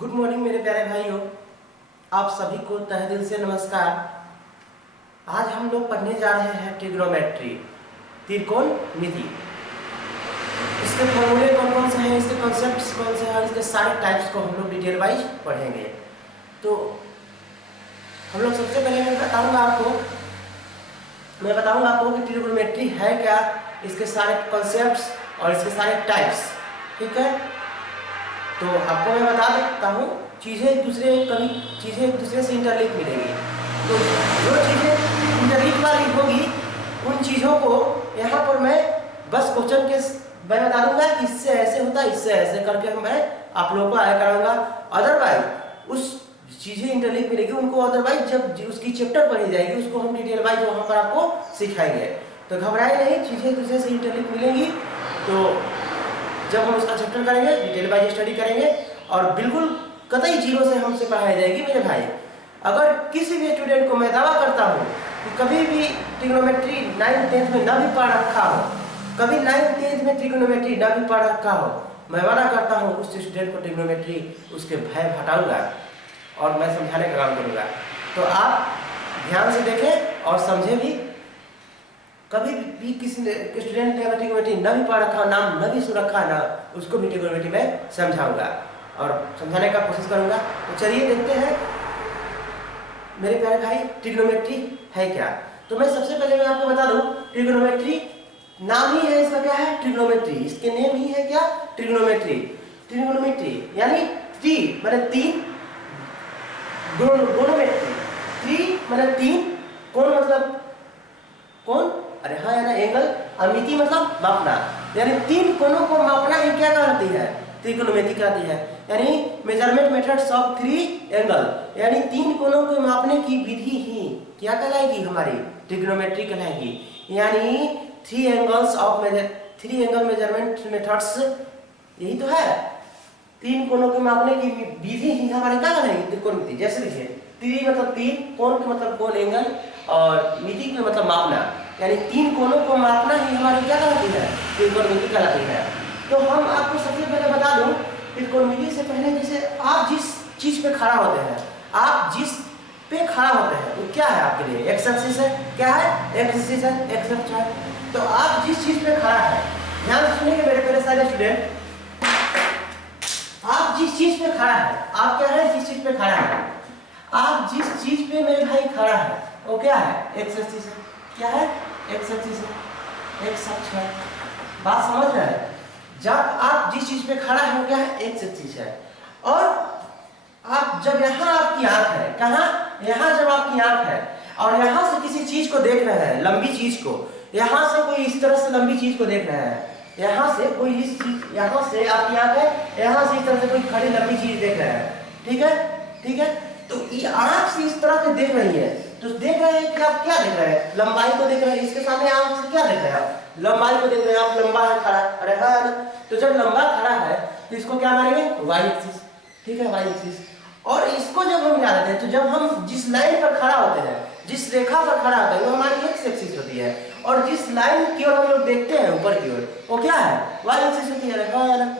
Good morning मेरे प्यारे भाइयों, आप सभी को तहे दिल से नमस्कार। आज हम लोग पढ़ने जा रहे हैं ट्रिग्नोमेट्री, त्रिकोणमिति। इसके फॉर्मूले कौन कौन से हैं, इसके कॉन्सेप्ट्स कौन से हैं, इसके सारे टाइप्स को हम लोग डिटेल वाइज पढ़ेंगे। तो हम लोग सबसे पहले मैं बताऊंगा आपको कि ट्रिग्नोमेट्री है क्या, इसके सारे कॉन्सेप्ट्स और इसके सारे टाइप्स। ठीक है, तो आपको मैं बता देता हूँ, चीज़ें एक दूसरे से इंटरलिंक मिलेंगी। तो जो चीज़ें इंटरलिंक वाली होगी उन चीज़ों को यहाँ पर मैं बस क्वेश्चन के मैं बता दूंगा कि इससे ऐसे होता है, इससे ऐसे करके मैं आप लोगों को आया कराऊंगा। अदरवाइज उस चीज़ें इंटरलिंक मिलेगी उनको, अदरवाइज जब उसकी चैप्टर पढ़ी जाएगी उसको हम डिटेल वाइज वहाँ पर आपको सिखाएंगे। तो घबराए नहीं, चीज़ें एक दूसरे से इंटरलिंक मिलेंगी। तो जब हम उसका चैप्टर करेंगे, डिटेल वाइज स्टडी करेंगे और बिल्कुल कतई जीरो से हमसे पढ़ाई जाएगी। मेरे भाई, अगर किसी भी स्टूडेंट को मैं दावा करता हूँ कि कभी भी ट्रिग्नोमेट्री 9th 10th में ना भी पढ़ रखा हो, कभी 9th 10th में ट्रिग्नोमेट्री ना भी पढ़ रखा हो, मैं वादा करता हूँ उस स्टूडेंट को ट्रिग्नोमेट्री उसके भय हटाऊंगा और मैं समझाने का काम करूँगा। तो आप ध्यान से देखें और समझें भी। कभी भी किसी स्टूडेंट ने ट्रिग्नोमेट्री न भी पढ़ रखा, नाम न भी सुन रखा ना, उसको भी ट्रिग्नोमेट्री में समझाऊंगा और समझाने का कोशिश करूंगा। तो चलिए देखते हैं मेरे प्यारे भाई, ट्रिग्नोमेट्री है क्या। तो मैं सबसे पहले मैं आपको बता दूं, ट्रिग्नोमेट्री नाम ही है इसका, क्या है, ट्रिग्नोमेट्री। इसके नेम ही है क्या, ट्रिग्नोमेट्री। ट्रिग्नोमेट्री यानी ट्री माने तीन, गोनोमेट्री ट्री माने तीन, कौन मतलब कौन, अरे हाँ है ना, एंगल, और मिति मतलब मापना, यानी तीन कोणों को मापना ही क्या कहती है, त्रिकोणमिति कहती है। यानी measurement methods of three angle, यानी तीन कोणों को मापने की विधि ही क्या कहलाएगी, हमारी ट्रिग्नोमेट्री कहलाएगी। यानी थ्री एंगल मेजरमेंट मेथड्स, यही तो है, तीन कोणों को मापने की विधि ही हमारे क्या कहलाएगी, त्रिकोणमिति। जैसे देखिए, त्रि मतलब तीन, कोण के मतलब कोण, एंगल, और मिति का मतलब मापना, यानी तीन कोणों को मापना ही हमारी क्या कहलाती है, त्रिकोणमिति कहलाती है। तो हम आपको सबसे पहले बता दूं, त्रिकोणमिति से पहले जैसे आप जिस चीज पे खड़ा होते हैं, आप जिस पे खड़ा होते हैं वो क्या है आपके लिए, एक्स एक्सिस है, क्या है, एक्स एक्सिस है, एक्स अक्ष है। तो आप जिस चीज पे खड़ा है, ध्यान से सुनिए मेरे प्यारे सारे स्टूडेंट, आप जिस चीज पे खड़ा है, आप क्या है, जिस चीज पे खड़ा है, आप जिस चीज पे मेरे भाई खड़ा है वो क्या है, एक्स एक्सिस है, क्या है, एक्स एक्सिस है, एक्स अक्ष है। बात समझ रहे हैं, जब आप जिस चीज पे खड़ा है वो क्या है, एक्स एक्सिस है। और आप जब यहाँ आपकी आंख है, कहाँ, यहाँ जब आपकी आंख है और यहाँ से किसी चीज को देख रहे हैं, लंबी चीज को, यहाँ से कोई इस तरह से लंबी चीज को देख रहे हैं, यहाँ से कोई इस चीज, यहाँ से आपकी आंख है, यहाँ से इस तरह से कोई खड़ी लंबी चीज देख रहे हैं, ठीक है, ठीक है। तो ये आंख से इस तरह से देख रही है, तो देख रहे हैं कि आप क्या देख रहे हैं, लंबाई को देख रहे हैं। इसके सामने आंख से क्या देख रहे हैं आप, लंबाई को देख रहे हैं, आप लंबा है खड़ा, अरे हाँ ना। तो जब लंबा खड़ा है तो इसको क्या मानेंगे, वाई एक्सिस, ठीक है, वाई एक्सिस। और इसको जब हम मिला देते हैं, तो जब हम जिस लाइन पर खड़ा होते हैं, जिस रेखा पर खड़ा होता है, वो हमारी एक्स एक्सिस होती है। और जिस लाइन की ओर हम लोग देखते हैं ऊपर की ओर, वो क्या है, वाई एक्सिस होती है।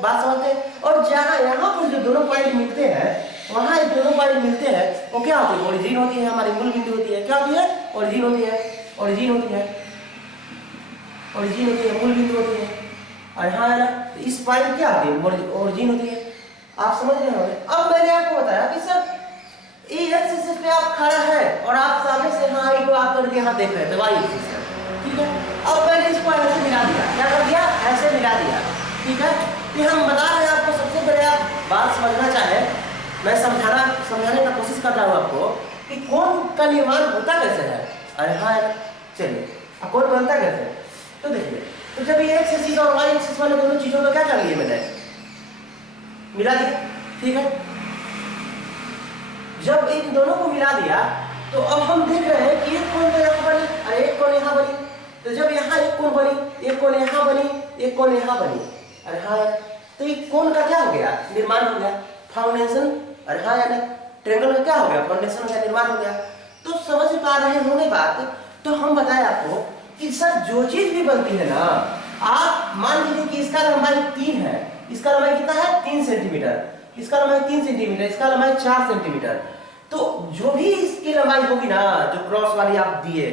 बात समझते हैं। और जहाँ यहाँ पर जो दोनों पॉइंट मिलते हैं, वहाँ एक दोनों पॉइंट मिलते हैं, वो क्या होती है, ओरिजिन होती है, हमारी मूल बिंदु होती है। क्या होती है, ओरिजिन होती है, ओरिजिन होती है, ओरिजिन होती है, मूल बिंदु होती है। और हाँ है ना, तो इस पॉइंट क्या होती है, ओरिजिन होती है। आप समझ रहे हो। अब मैंने आपको बताया कि सर एक्स एक्सिस पे आप खड़ा है और आप सामने से हाँ को आप करके यहाँ देख रहे थे, वाई एक्सिस है, ठीक है। अब मैंने इसको ऐसे मिला दिया, क्या कर दिया, ऐसे मिला दिया, ठीक है। तो हम बता रहे हैं आपको, सबसे पहले आप बात समझना चाहे, मैं समझाने का कोशिश कर रहा हूँ आपको कि कोण का निर्माण होता कैसे है। अरे हाँ, चलिए, अब कोण बनता कैसे, तो देखिए, तो जब ये एक्स एक्सिस और वाई एक्सिस वाले दोनों चीजों को क्या कर लिया, मैंने मिला दिया, ठीक है। जब इन दोनों को मिला दिया तो अब हम देख रहे हैं कि एक कोण यहाँ बनी और एक कोण यहाँ बनी। तो जब यहाँ एक कोण बनी, एक कोण यहाँ बनी, एक कोण यहाँ बनी, अरे हाँ, तो एक कोण का क्या हो गया, निर्माण हो गया, फाउंडेशन। अरे हाँ यार, ट्रायंगल का क्या हो गया, फाउंडेशन हो गया, निर्माण हो गया। तो समझ पा रहे होंगे बात। तो हम बताएं आपको कि सर जो चीज भी बनती है ना, आप मान लीजिए कि इसका लंबाई 3 है, इसका लंबाई कितना है, 3 सेंटीमीटर, इसका लंबाई 3 सेंटीमीटर, इसका लंबाई 4 सेंटीमीटर। तो जो भी इसकी लंबाई होगी ना, जो क्रॉस वाली आप दिए,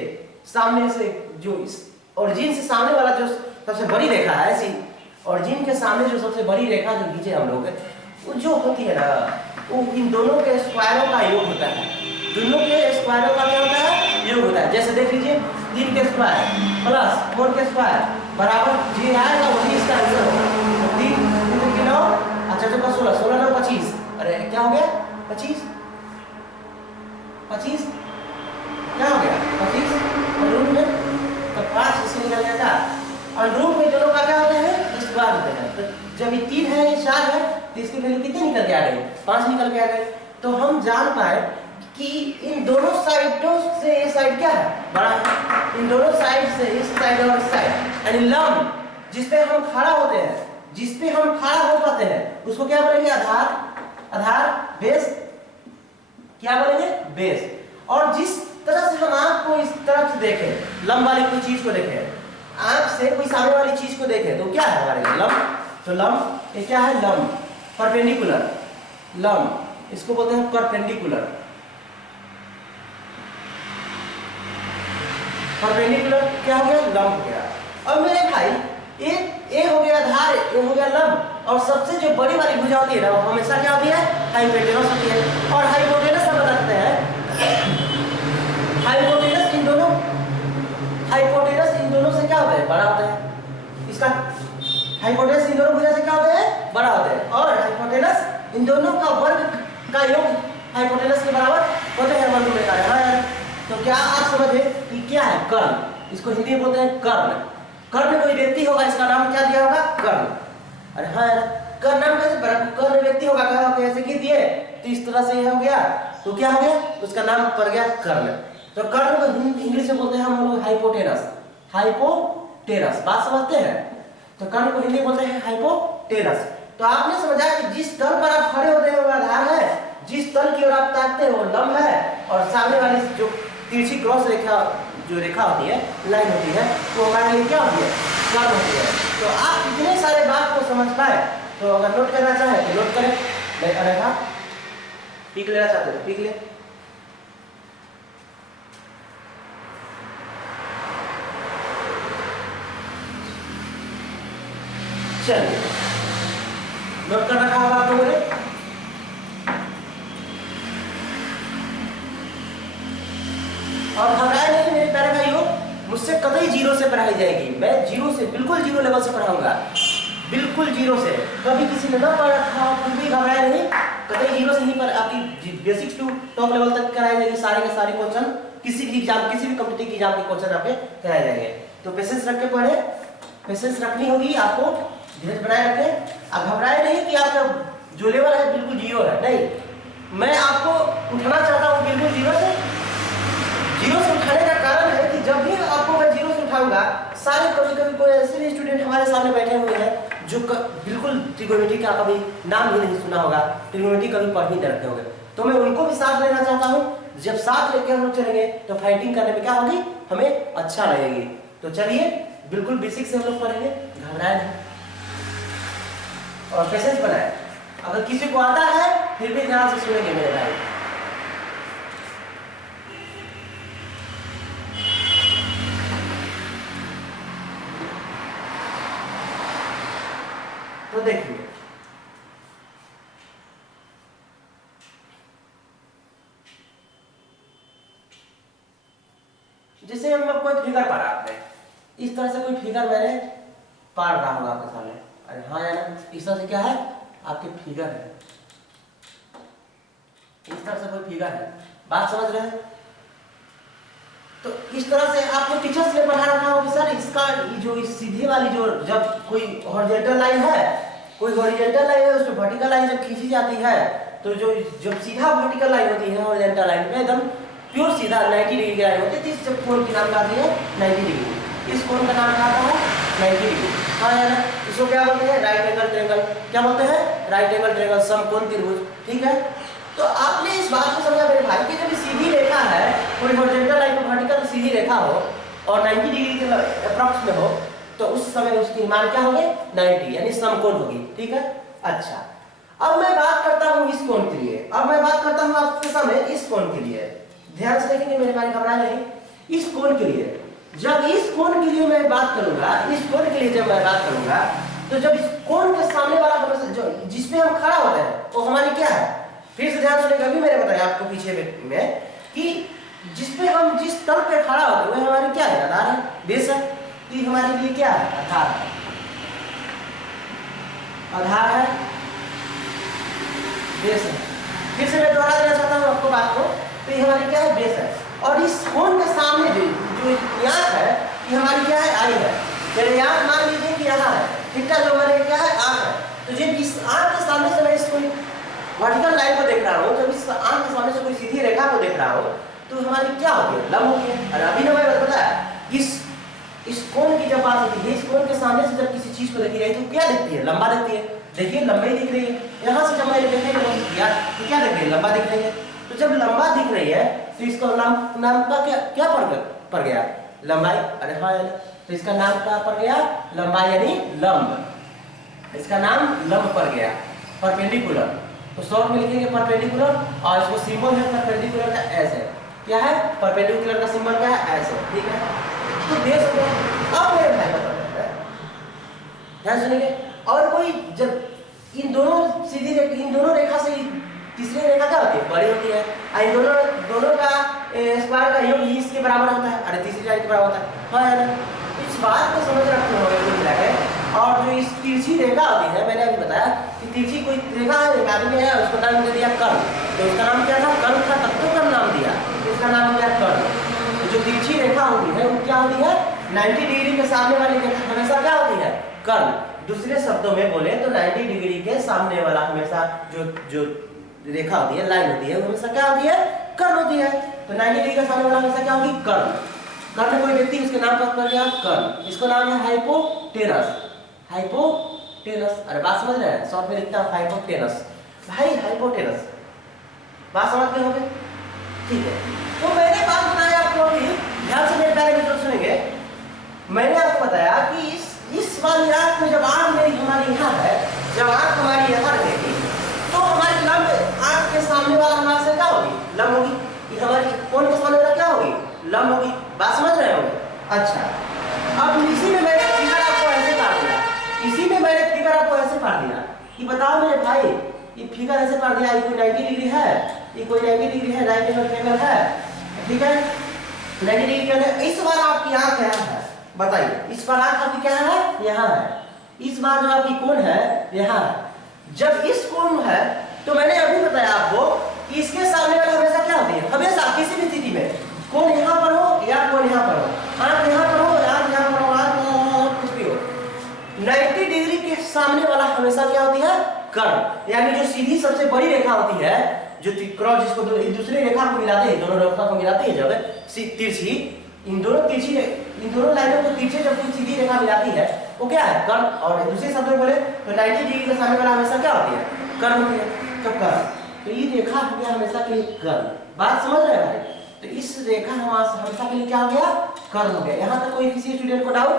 सामने से जो इस ओरिजिन से सामने वाला जो सबसे बड़ी रेखा है, ऐसी ओरिजिन के सामने जो सबसे बड़ी रेखा जो खींचे हम लोग, वो जो होती है ना, वो इन दोनों के स्क्वायरों का योग होता है। दोनों के स्क्वायरों का क्या होता है? योग होता है। जैसे देख लीजिए 3 के स्क्वायर प्लस 4 के स्क्वायर बराबर जी आएगा, वही इसका आंसर होगा। 3 के 9, अच्छा तो 16, 16 9 25, अरे क्या हो गया? 25 25 क्या हो गया? 25 रूट में तो 5 इससे निकल गया था। और रूट में दोनों का क्या होता है? स्क्वायर होते हैं। तो जब ये 3 है, ये 4 है, तो इसकी वैल्यू कितने निकल के आ गई? 5 निकल के आ गई। तो हम जान पाए कि इन दोनों साइडों से ये साइड क्या है? बड़ा है। इन दोनों साइड से इस साइड और इस साइड, यानी लंब जिसपे हम खड़ा होते हैं, जिसपे हम खड़ा हो पाते हैं, उसको क्या बोलेंगे? आधार। आधार बेस क्या बोलेंगे? बेस। और जिस तरह से हम आंख को इस तरफ से देखें, लंब वाली कोई चीज को देखें, आंख से कोई सामने वाली चीज को देखें, तो क्या है हमारे लिए? लंब। तो लंब ये क्या है? लंब, परपेंडिकुलर। लंब इसको बोलते हैं परपेंडिकुलर। परपेंडिकुलर क्या हो गया? लंब हो गया। अब मेरे भाई ए हो गया आधार, ए हो गया लंब, और सबसे जो बड़ी वाली भुजा होती है ना, वो हमेशा क्या होती है? हाइपोटेनस होती है। और हाइपोटेनस हम बताते हैं, हाइपोटेनस इन दोनों, हाइपोटेनस इन दोनों से क्या होता है? बड़ा होता है। इसका हाइपोटेनस इन दोनों भुजा से क्या होता है? बड़ा होता है। और हाइपोटेनस इन दोनों का वर्ग का योग हाइपोटेनस के बराबर होते हैं, वर्ग में है। तो क्या आप समझे कि क्या है? कर्ण। इसको हिंदी में बोलते हैं कर्ण। कर्ण कोई व्यक्ति होगा, इसका नाम क्या दिया होगा? कर्ण। अरे हाँ यार, कर्ण नाम कैसे पड़ा? कर्ण व्यक्ति होगा, कहा होगा ऐसे की दिए, तो इस तरह से ये हो गया, तो क्या हो गया? उसका नाम पड़ गया कर्ण। तो कर्ण को इंग्लिश में बोलते हैं हम लोग हाइपोटेनस। हाइपोटेनस, बात समझते हैं? तो कर्ण को हिंदी बोलते हैं हाइपोटेनस। तो आपने समझा कि जिस तल पर आप खड़े होते हैं वो आधार है, जिस तल की ओर आप ताकते हैं वो लंब है, और सामने वाली जो तिरछी क्रॉस रेखा जो रेखा होती है, लाइन होती है, वो हमारे लिए क्या होती है? कर्ण होती है। तो आप इतने सारे बात को समझ पाए, तो अगर नोट करना चाहे तो नोट करें, नहीं अरेखा पीक लेना चाहते हो पीक ले। चलिए नोट करना कहा होगा आप लोगों ने? और घबराए नहीं मेरे प्यारे भाइयों, मुझसे कतई जीरो से पढ़ाई जाएगी। मैं जीरो से, बिल्कुल जीरो लेवल से पढ़ाऊंगा, बिल्कुल जीरो से। कभी किसी ने ना पढ़ रखा हो फिर भी घबराए नहीं, कतई जीरो से ही पर आपकी बेसिक्स टू टॉप लेवल तक कराए जाएंगे। सारे के सारे क्वेश्चन, किसी भी एग्जाम, किसी भी कॉम्पिटिटिव एग्जाम के क्वेश्चन आपके कराए जाएंगे। तो पेशेंस रख के पढ़े, पेशेंस रखनी होगी आपको, धीरज बनाए रखें। आप घबराए नहीं कि आपका जो लेवल है बिल्कुल जीरो है, नहीं। मैं आपको उठाना चाहता हूँ बिल्कुल जीरो से। जीरो से उठाने का कारण है कि जब भी आपको मैं जीरो से उठाऊंगा, सारे कभी कोई ऐसे भी स्टूडेंट हमारे सामने बैठे हुए हैं जो बिल्कुल ट्रिगोनोमेट्री का कभी नाम ही नहीं सुना होगा, ट्रिगोनोमेट्री कभी पढ़ ही नहीं रखे होंगे। तो मैं उनको भी साथ लेना चाहता हूँ। जब साथ लेके हम चलेंगे तो फाइटिंग करने में क्या होगी? हमें अच्छा लगेगी। तो चलिए बिल्कुल बेसिक से हम लोग पढ़ेंगे, घबराए नहीं और पेशेंस बनाए। अगर किसी को आता है फिर भी ध्यान से सुनेंगे मेरे भाई। तो देखिए जैसे हम लोग कोई फिगर पढ़ा आपने, इस तरह से कोई फिगर मैंने पढ़ रहा हूँ आपके सामने। अरे हाँ यार, इस तरह से क्या है? आपके फिगर है, इस तरह से कोई फिगर है, बात समझ रहे हैं? तो इस तरह से आपको टीचर्स ने पढ़ा रखा हो कि सर इसका जो इस सीधी वाली जो, जब कोई हॉरिजॉन्टल लाइन है, कोई हॉरिजॉन्टल लाइन है, उसमें वर्टिकल लाइन जब खींची जाती है, तो जो सीधा वर्टिकल लाइन होती है हॉरिजॉन्टल लाइन पे एकदम प्योर सीधा 90 डिग्री की लाइन होती है, तो इस कोण की नाम क्या आती है? 90 डिग्री। इस कोण का नाम क्या आता है? 90 डिग्री। हाँ यार, इसको क्या बोलते हैं? Right angle triangle. क्या बोलते हैं? राइट एंगल ट्रायंगल, समकोण त्रिभुज। ठीक है, तो आपने इस बात को समझा मेरे भाई कि जब सीधी रेखा है, कोई हॉरिजॉन्टल लाइन पर वर्टिकल सीधी रेखा हो और 90 डिग्री के अप्रॉक्स में हो, तो उस समय उसकी मान क्या होगी? 90, यानी समकोण होगी। ठीक है, अच्छा अब मैं बात करता हूं इस कोण के लिए, अब मैं बात करता हूं आपके सामने इस कोण के लिए। ध्यान से देखेंगे मेरे भाई, घबरा नहीं। इस कोण के लिए, जब इस कोण के लिए मैं बात करूंगा, इस कोण के लिए जब मैं बात करूंगा, तो जब इस कोण के सामने वाला जो जिसपे हम खड़ा होते हैं वो हमारी क्या है, फिर से ध्यान सुनेगा। अभी मैंने बताया आपको पीछे में कि जिसपे हम जिस तल पे खड़ा होते हैं वो हमारी क्या है, आधार है, बेस है। तो ये हमारे लिए क्या है, आधार है, आधार है, बेस है। फिर से मैं दोहरा देना चाहता हूँ आपको बात को, तो ये हमारी क्या है, बेस है। और इस कोण के सामने जो आंख है ये हमारी क्या है, आई है। मेरे आंख मान लीजिए कि यहाँ है, थीटा जो हमारे क्या है, आंख है। तो जब इस आंख के सामने से मैं इसको वर्टिकल लाइन को देख रहा हूँ, जब इस आंख के सामने से कोई सीधी रेखा को देख रहा हूँ, तो हमारी क्या होती है, लंब होती है। और अभी ना मैं बताया इस कोण की जब बात होती है, इस कोण के सामने से जब किसी चीज को देखी जाए तो क्या दिखती है, लंबा दिखती है। देखिए लंबाई दिख रही है, यहाँ से जब मैंने देखने की कोशिश किया तो क्या दिख रही है, लंबा दिख रही है। तो जब लंबा दिख रही है तो इसका नाम का क्या पड़ गया, लंबाई। अरे हाँ, तो इसका नाम क्या पड़ गया, लंबाई यानी लंब। इसका नाम लंब पड़ गया, परपेंडिकुलर। तो शॉर्ट में लिखेंगे परपेंडिकुलर, और इसको सिंबल है परपेंडिकुलर का एस है। क्या है, परपेंडिकुलर का सिंबल क्या है, एस है, ठीक है। तो बेस हो गया। अब मेरे भाई बताते हैं, ध्यान सुनिए। और कोई जब इन दोनों सीधी रेखा, इन दोनों रेखा से तीसरी रेखा क्या होती है, बड़ी होती है। इन दोनों का स्क्वायर का योग इसके बराबर होता है, अरे तीसरी लाइन के बराबर होता है। हाँ यार, इस बात को समझ रखते होंगे कुल मिला के। और जो इस तिरछी रेखा होती है, मैंने अभी बताया कि तिरछी कोई रेखा है, एक आदमी है, उसको नाम दे दिया कर्ण। तो उसका नाम क्या था, कर्ण था, तब तो कर्ण नाम दिया, तो इसका नाम हो गया कर्ण। जो तिरछी रेखा होती है वो क्या होती है, 90 डिग्री के सामने वाली रेखा हमेशा क्या होती है, कर्ण। दूसरे शब्दों में बोले तो 90 डिग्री के सामने वाला हमेशा जो रेखा होती है, लाइन होती है, वो हमेशा क्या होती है, कर्ण होती है। तो 90 डिग्री के सामने वाला हमेशा क्या होगी, कर्ण। कर्ण कोई व्यक्ति, उसके नाम पर पड़ गया कर्ण। इसको नाम है हाइपोटेनस, हाइपोटेनस। अरे बात समझ रहे हैं, शॉर्ट में लिखता है हाइपोटेनस। भाई हाइपोटेनस, बात समझ गए होंगे, ठीक है। तो मैंने बात बताया आपको, अभी ध्यान से मेरे प्यारे मित्र सुनेंगे। मैंने आपको बताया कि इस वाली आंख में जब आंख मेरी हमारी यहाँ है, जब आंख हमारी यहाँ रहेगी तो हमारी लंब आंख के सामने वाला हमारे से क्या होगी, लंब होगी। ये हमारी कोण के सामने वाला क्या होगी, लंब होगी। बात समझ रहे होंगे। अच्छा, अब इसी में मैंने फिगर आपको ऐसे काट दिया, इसी में मैंने फिगर आपको ऐसे काट दिया कि बताओ मेरे भाई, ये फिगर ऐसे काट दिया, ये कोई 90 डिग्री है, ये कोई 90 डिग्री है, 90 एंगल है, ठीक है, 90 डिग्री है। इस बार आपकी आंख यहाँ है, बताइए इस बार आंख आपकी क्या है, यहाँ है। इस बार जो आपकी कोण है यहाँ है। जब इस कोण है तो मैंने अभी बताया आपको कि इसके सामने वाला हमेशा क्या होती है, हमेशा किसी भी स्थिति में कोण यहाँ पर हो या कोण यहाँ पर हो, आंख यहाँ पर हो, आंख यहाँ पर हो, आंख कुछ भी हो, 90 डिग्री के सामने वाला हमेशा क्या होती है, कर्ण। यानी जो सीधी सबसे बड़ी रेखा होती है, जो क्रॉस जिसको दूसरी रेखा को मिलाते हैं, दोनों रेखा को मिलाते हैं जब तिरछी, इन दोनों लाइनों को तिरछे जब कोई सीधी रेखा मिलाती है वो क्या है, कर्ण। और दूसरे शब्द में बोले तो 90 डिग्री के सामने वाला हमेशा क्या होती है, कर्ण होती है। तो कर्ण, तो ये रेखा हो गया हमेशा के लिए कर्ण। बात समझ रहे हैं भाई। तो इस रेखा हमेशा के लिए क्या हो गया, कर्ण हो गया। यहाँ तक कोई किसी स्टूडेंट को डाउट,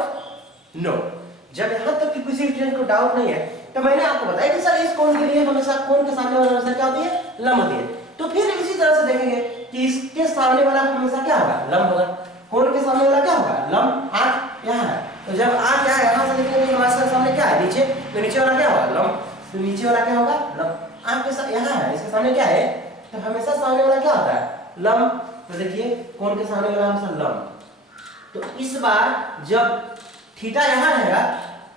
नो। जब यहाँ तक कि किसी स्टूडेंट को डाउट नहीं है तो मैंने आपको बताया कि सर इस कोण के लिए हमेशा कोण के सामने वाला हमेशा क्या होती है, लंब होती है। तो फिर इसी तरह से देखेंगे कि इसके सामने वाला हमेशा क्या होगा, लंब होगा। कोण के सामने वाला क्या होगा, लंब। आंख यहाँ है, तो जब आंख यहाँ से देखेंगे तो हमारे सामने क्या है, नीचे, तो नीचे वाला क्या होगा, लंब। तो नीचे वाला क्या होगा, लंब। आंख के साथ यहाँ है, इसके सामने क्या है, तो हमेशा सामने वाला क्या होता है, लंब। तो देखिए कोण के सामने वाला हमेशा लंब। तो इस बार जब थीटा यहाँ रहेगा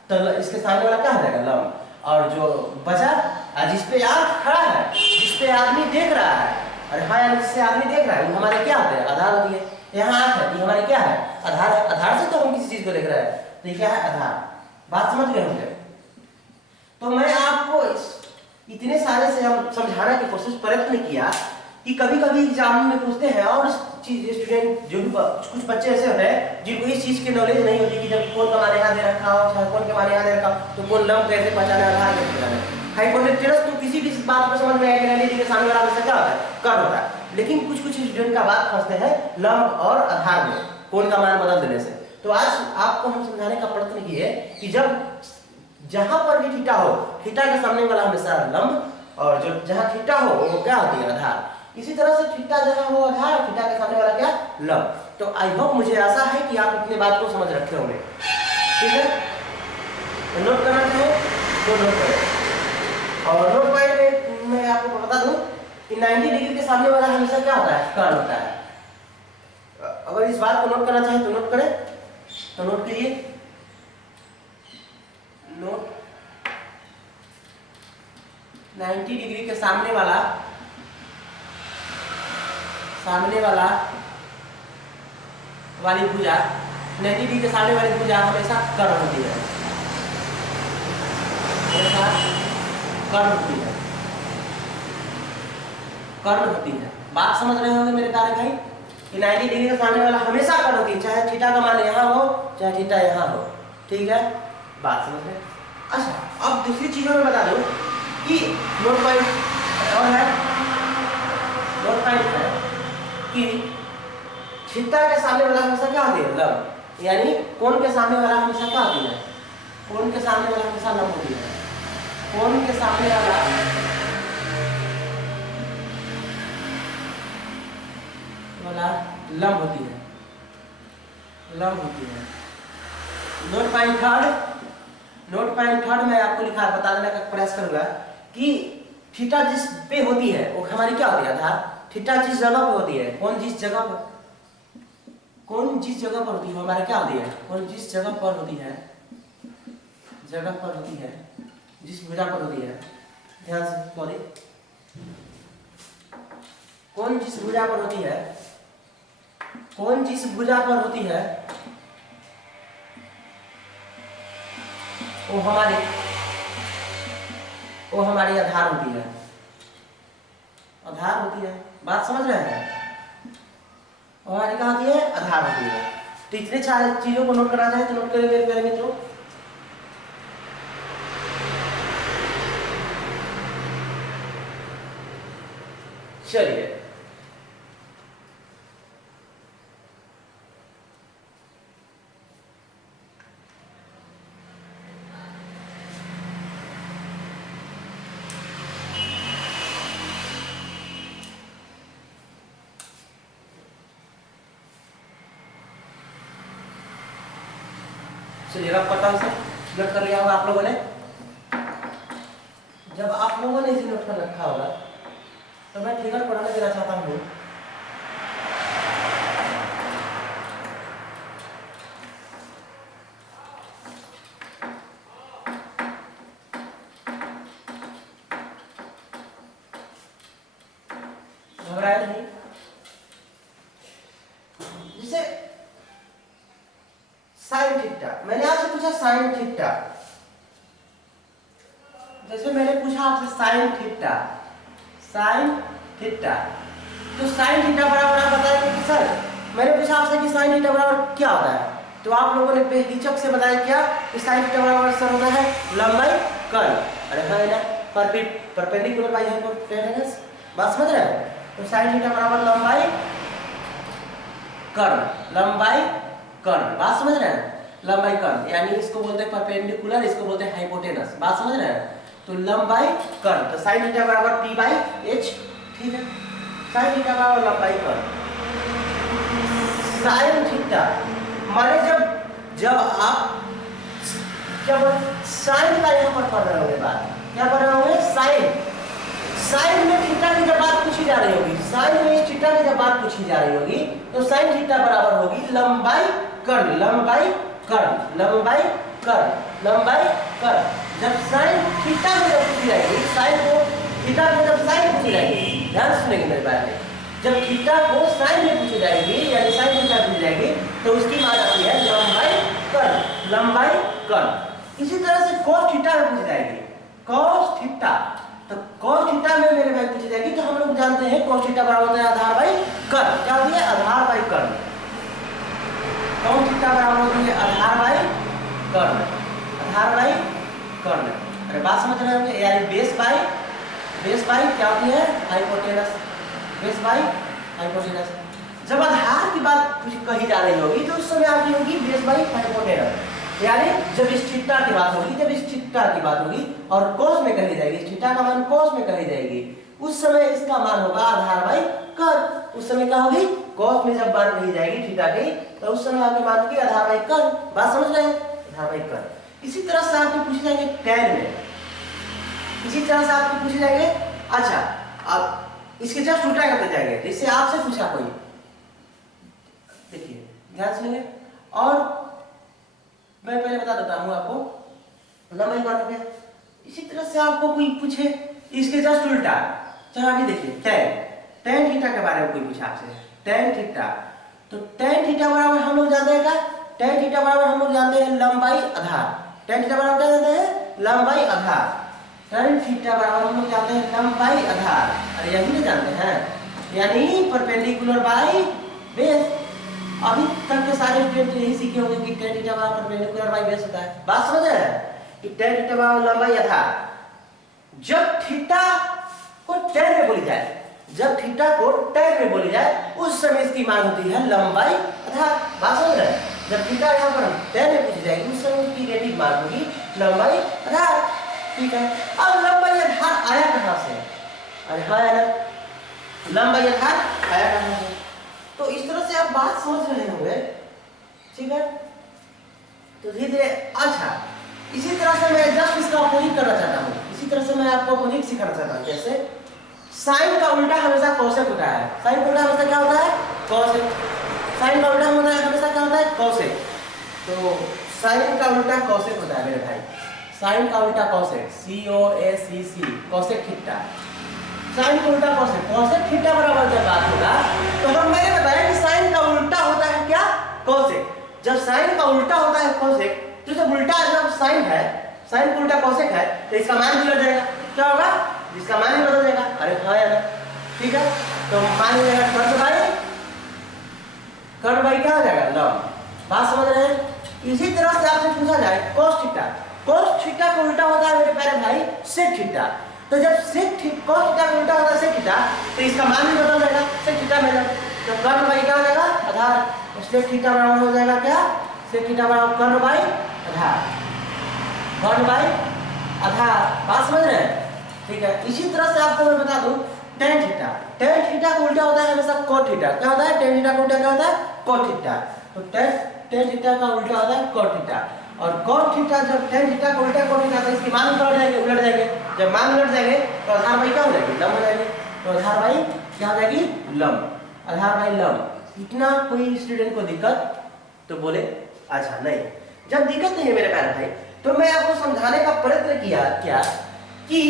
तो इसके सामने वाला क्या हो जाएगा, लंब। और जो बचा जिसपे आंख खड़ा है, जिसपे आदमी देख रहा है, अरे हाँ यार जिससे आदमी देख रहा है, वो हमारे क्या होते हैं, आधार होती है। यहाँ आंख है, ये हमारे क्या है, आधार है। आधार से तो हम किसी चीज को देख रहे हैं, तो ये क्या है, आधार। बात समझ गए होंगे। तो मैं आपको इतने सारे से हम समझाने की कोशिश प्रयत्न किया कि कभी कभी एग्जाम में पूछते हैं, और स्टूडेंट जो भी कुछ बच्चे ऐसे होते हैं जिनको इस चीज की नॉलेज नहीं होती कि जब कोण का मान यहाँ दे रखा हो, चाहे कोण के मान यहाँ दे रखा हो, तो कोण लंब कैसे पहचाने, आधार कैसे पहचाने। हाइपोटेनस तो किसी भी बात को समझ में आएगा, के सामने वाला हमेशा क्या होता है, कर्ण होता है। लेकिन कुछ स्टूडेंट का बात फंसते हैं लंब और आधार में, कोण का मान बदल देने से। तो आज आपको हम समझाने का प्रयत्न किए कि जब जहां पर भी थीटा हो, थीटा के सामने वाला हमेशा लंब, और जो जहां थीटा हो वो क्या होती है, आधार। इसी तरह से थीटा जहां हो आधार, थीटा के सामने वाला क्या, लंब। तो आई होप, मुझे आशा है कि आप इतने बात को समझ रखे होंगे। ठीक है, तो नोट करना चाहे तो नोट करें। और नोट पॉइंट में मैं आपको बता दूं कि 90 डिग्री के सामने वाला हमेशा क्या होता है, कर्ल होता है। अगर इस बात को नोट करना चाहे तो नोट करें, तो नोट कीजिए, नोट 90 डिग्री के सामने वाला वाली भुजा, 90 डिग्री के सामने वाली भुजा हमेशा कर्ल होती है, हमेशा कर्ल होती है, कर्ल होती है। बात समझ रहे होंगे मेरे प्यारे भाई कि 90 डिग्री के सामने वाला हमेशा कर्ल होती है, चाहे थीटा का मान यहाँ हो चाहे थीटा यहाँ हो। ठीक है, बात समझ रहे। अच्छा, अब दूसरी चीजों में बता दूं कि नोट पॉइंट और है, नोट पॉइंट है कि थीटा के सामने वाला हमेशा क्या होती है, लंब। यानी कोण के सामने वाला हमेशा क्या होती है, कोण के सामने वाला हमेशा लंब होती है, कोण के सामने वाला लंब होती है, लंब होती है। नोट पॉइंट थर्ड में आपको लिखा बता देने का प्रयास करूंगा कि थीटा जिस पे होती है वो हमारी क्या होती है, आधार। थीटा जिस जगह पे होती है, कौन जिस जगह पर होती है, हमारा क्या होती है, कौन जिस जगह पर होती है, जिस भुजा पर होती है, ध्यान से सॉरी, कौन जिस भुजा पर होती है, कौन जिस भुजा पर होती है वो हमारी आधार होती है, आधार होती है। बात समझ रहे हैं, हमारी क्या होती है, आधार होती है। तो इतने सारे चीजों को नोट करना चाहे तो नोट करेंगे मेरे मित्रों। चलिए, चलिए रब पता उसे नोट कर लिया होगा आप लोगों ने। जब आप लोगों ने इसे नोट कर रखा होगा तो मैं फिगर पढ़ाने देना चाहता हूँ। घबराए नहीं, जैसे साइन थीटा, मैंने आपसे पूछा साइन थीटा, जैसे मैंने पूछा आपसे साइन थीटा, तो साइन थीटा बराबर आप बताएंगे कि सर मैंने पूछा आपसे कि साइन थीटा बराबर क्या होता है, तो आप लोगों ने बेहिचक से बताया क्या कि साइन थीटा बराबर सर होता है लंबाई कर्ल। अरे हाँ ना, परपेंडिकुलर बाई हाइपोटेनस। बात समझ रहे हैं, तो साइन थीटा बराबर लंबाई कर्ल, बात समझ रहे हैं, लंबाई कर्ल, यानी इसको बोलते हैं परपेंडिकुलर, इसको बोलते हैं हाइपोटेनस। बात समझ रहे हैं, तो लंबाई कर्ल, तो साइन थीटा बराबर p बाई h। ठीक है, साइन थीटा बराबर लंबाई कर्ल। साइन थीटा माने जब आप साइन का यहाँ पर पढ़ रहे होंगे, बात क्या पढ़ रहे होंगे, साइन में थीटा की जब बात पूछी जा रही होगी, साइन में थीटा की जब बात पूछी जा रही होगी तो साइन थीटा बराबर होगी लंबाई कर्ल, जब साइन थीटा में जब पूछी जाएगी, साइन को थीटा में जब साइन पूछी जाएगी, ध्यान सुनेंगे मेरे बात में, जब थीटा को साइन में पूछी जाएगी यानी साइन थीटा पूछी जाएगी तो उसकी मान आती है लंबाई कर्ल। इसी तरह से cos थीटा में पूछी जाएगी, cos थीटा, तो cos थीटा में मेरे भाई पूछी जाएगी, तो हम लोग जानते हैं cos थीटा बराबर होता है आधार बाई कर्ल। क्या होती है, आधार बाई कर्ल। cos थीटा बराबर होती है आधार बाई कर्ल। अरे बात समझ रहे होंगे, यानी बेस बाई क्या होती है, हाइपोटेनस, बेस बाई हाइपोटेनस। जब आधार की बात कही जा रही होगी तो उस समय आपकी होगी बेस बाई हाइपोटेनस। यानी जब इस थीटा की बात होगी, जब इस थीटा की बात होगी और cos में कही जाएगी, इस थीटा का मान cos में कही जाएगी, उस समय इसका मान होगा आधार बाई कर्व। उस समय क्या होगी, cos में जब मान कही जाएगी थीटा की, तो उस समय आपके मान होगी आधार बाई कर्व। बात समझ रहे हैं, आधार बाई कर्व। इसी तरह से आपके पूछे जाएंगे tan में, इसी तरह से आपके पूछे जाएंगे। अच्छा, अब इसके जस्ट उल्टा करते जाएंगे, जैसे आपसे पूछा कोई, देखिए ध्यान सुनिए, और मैं पहले बता देता हूँ आपको, लंबाई मान हो गया। इसी तरह से आपको कोई पूछे इसके जस्ट उल्टा, चाहे अभी देखिए tan थीटा के बारे में कोई पूछा आपसे, tan थीटा, तो tan थीटा बराबर हम लोग जानते हैं क्या, tan थीटा बराबर हम लोग जानते हैं लंबाई आधार, tan थीटा बराबर क्या जानते हैं, लंबाई आधार, tan थीटा बराबर हम लोग जानते हैं लंबाई आधार। अरे यही नहीं जानते हैं, यानी परपेंडिकुलर बाई बेस। अभी तक के सारे स्टूडेंट यही सीखे होंगे कि tan थीटा बराबर परपेंडिकुलर बाई बेस होता है। बात समझ रहे हैं कि tan थीटा बराबर लंबाई आधार। जब थीटा को tan में बोली जाए, जब थीटा को tan में बोली जाए, उस समय इसकी मान होती है लंबाई आधार। बात समझ रहे हैं, जब थीटा यहाँ पर tan में पूछी जाएगी, उस समय उसकी रेटिव मान होगी लंबाई आधार। ठीक है, अब लंबाई आधार आया कहाँ से, अरे हाँ यार, लंबाई आधार आया कहाँ से, तो इस तरह से आप बात समझ रहे होंगे। ठीक है, तो धीरे धीरे। अच्छा, इसी तरह से मैं जस्ट इसका अपोजिट करना चाहता हूँ, इसी तरह से मैं आपको अपोजिट सिखाना चाहता हूँ। जैसे साइन का उल्टा हमेशा कोसेक होता है, साइन का उल्टा हमेशा क्या होता है, कोसेक। साइन का उल्टा हमेशा क्या होता है, कोसेक। तो साइन का उल्टा कोसेक होता है मेरे भाई, साइन का उल्टा cosec, COSEC, cosec theta. Sine का उल्टा कोसेक, कोसेक थीटा बराबर जब बात होगा, तो हम मैंने बताया कि साइन का उल्टा होता है क्या, कोसेक। जब साइन का उल्टा होता है कोसेक, तो जब उल्टा जब साइन है, साइन का उल्टा कोसेक है, तो इसका मान भी बदल जाएगा। क्या होगा, इसका मान भी बदल जाएगा। अरे हाँ यार, ठीक है, तो मान हो जाएगा कर्व बाई क्या हो जाएगा, लंब। बात समझ रहे हैं। इसी तरह से आपसे पूछा जाए cos थीटा, cos थीटा का उल्टा होता है मेरे प्यारे भाई sec थीटा। तो जब cos थीटा का उल्टा होता है sec थीटा, तो इसका मान भी बदल जाएगा sec थीटा में। तो कर्व बाई क्या हो जाएगा, आधार। तो sec थीटा बराबर हो जाएगा क्या, sec थीटा बराबर कर्व बाई आधार, कर्व बाई आधार। बात समझ रहे हैं, ठीक है। इसी तरह से आपको मैं बता दूं tan थीटा, tan थीटा का उल्टा होता है हमेशा cot थीटा। क्या होता है, tan थीटा का उल्टा क्या होता है, cot थीटा। तो tan थीटा का उल्टा होता है cot थीटा, और cot थीटा जब tan थीटा का उल्टा cot थीटा, तो इसकी मान उलट जाएंगे, उलट जाएंगे। जब मान उलट जाएंगे तो आधार बाई क्या हो जाएगी, लंब हो जाएगी। तो आधार बाई क्या हो जाएगी, लंब, आधार बाई लंब। इतना कोई स्टूडेंट को दिक्कत तो बोले अच्छा नहीं। जब दिक्कत नहीं है मेरे प्यारे भाई, तो मैं आपको समझाने का प्रयत्न किया क्या कि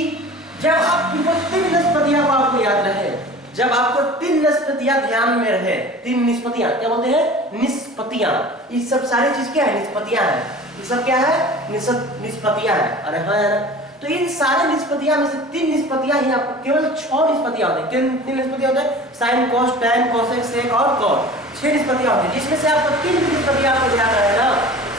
जब आपको तीन निष्पत्तियां को आपको याद रहे, जब आपको तीन निष्पत्तियां ध्यान में रहे, तीन निष्पत्तियां क्या बोलते हैं, निष्पत्तियां। ये सब सारी चीज क्या है, निष्पत्तियां है। ये सब क्या है, निष्पत्तियां है। अरे हाँ यार, तो इन सारे निष्पत्तियां में से तीन निष्पत्तियां ही आपको, केवल 6 निष्पत्तियां होती है। तीन निष्पत्तियां होते हैं, साइन, कॉस, टैन, कोसेक, सेक और कॉट। 6 निष्पत्तियां होती है, जिसमें से आपको तीन निष्पत्तियां आपको ध्यान रहेगा,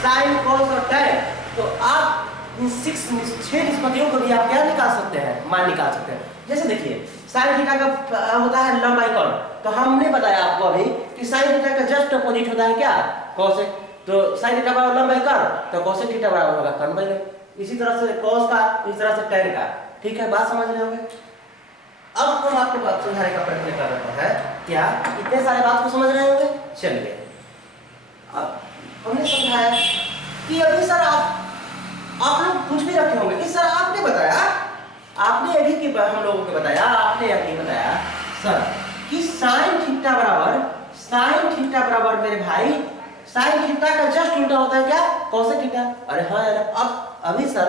साइन, कॉस और टैन। तो आप इन 6 निष्पत्तियों को भी आप क्या निकाल सकते हैं, मान निकाल सकते हैं। जैसे देखिए साइन थीटा का होता है लंब बाई कॉन, तो हमने बताया आपको अभी कि साइन थीटा का जस्ट अपोजिट होता है क्या, कोसेक। तो साइन थीटा बराबर लंब बाई कर्व, तो कोसेक थीटा बराबर होगा कर्व बाई लंब। इसी तरह से कॉस का, इसी तरह से टैन का। ठीक है, बात समझ रहे होंगे। अब हम आपको बात समझाने का प्रयत्न कर रहे हैं, क्या इतने सारे बात को समझ रहे होंगे। चलिए, अब हमने समझाया कि अभी सर आप लोग कुछ भी रखे होंगे कि सर आपने बताया, आपने अभी की हम लोगों को बताया, आपने अभी बताया सर कि साइन थीटा बराबर मेरे भाई, साइन थीटा का जस्ट उल्टा होता है क्या, कोसेक थीटा। अरे हाँ यार, अब अभी सर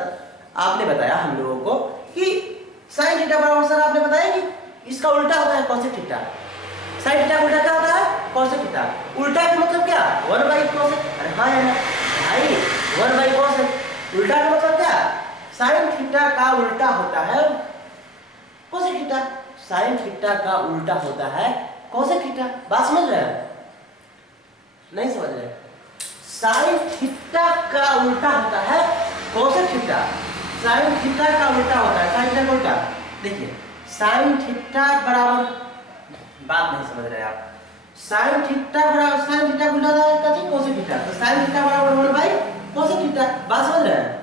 आपने बताया हम लोगों को कि साइन थीटा बराबर, सर आपने बताया कि इसका उल्टा होता है कोसेक थीटा। साइन थीटा का उल्टा क्या होता है, कोसेक थीटा। उल्टा का मतलब क्या, 1/कोसेक। अरे हाँ यार भाई, 1/कोसेक। उल्टा का मतलब क्या, साइन थीटा का उल्टा होता है कोसेक थीटा। साइन थीटा का उल्टा होता है कोसेक थीटा। बात समझ रहे हैं, नहीं समझ रहे। साइन थीटा का उल्टा होता है कोसेक थीटा। साइन थीटा का उल्टा होता है, साइन थीटा का उल्टा। देखिए साइन थीटा बराबर, बात नहीं समझ रहे आप। साइन थीटा बराबर, साइन थीटा उल्टा होता है कोसेक थीटा। तो साइन थीटा बराबर 1/कोसेक थीटा। बात समझ रहे हैं?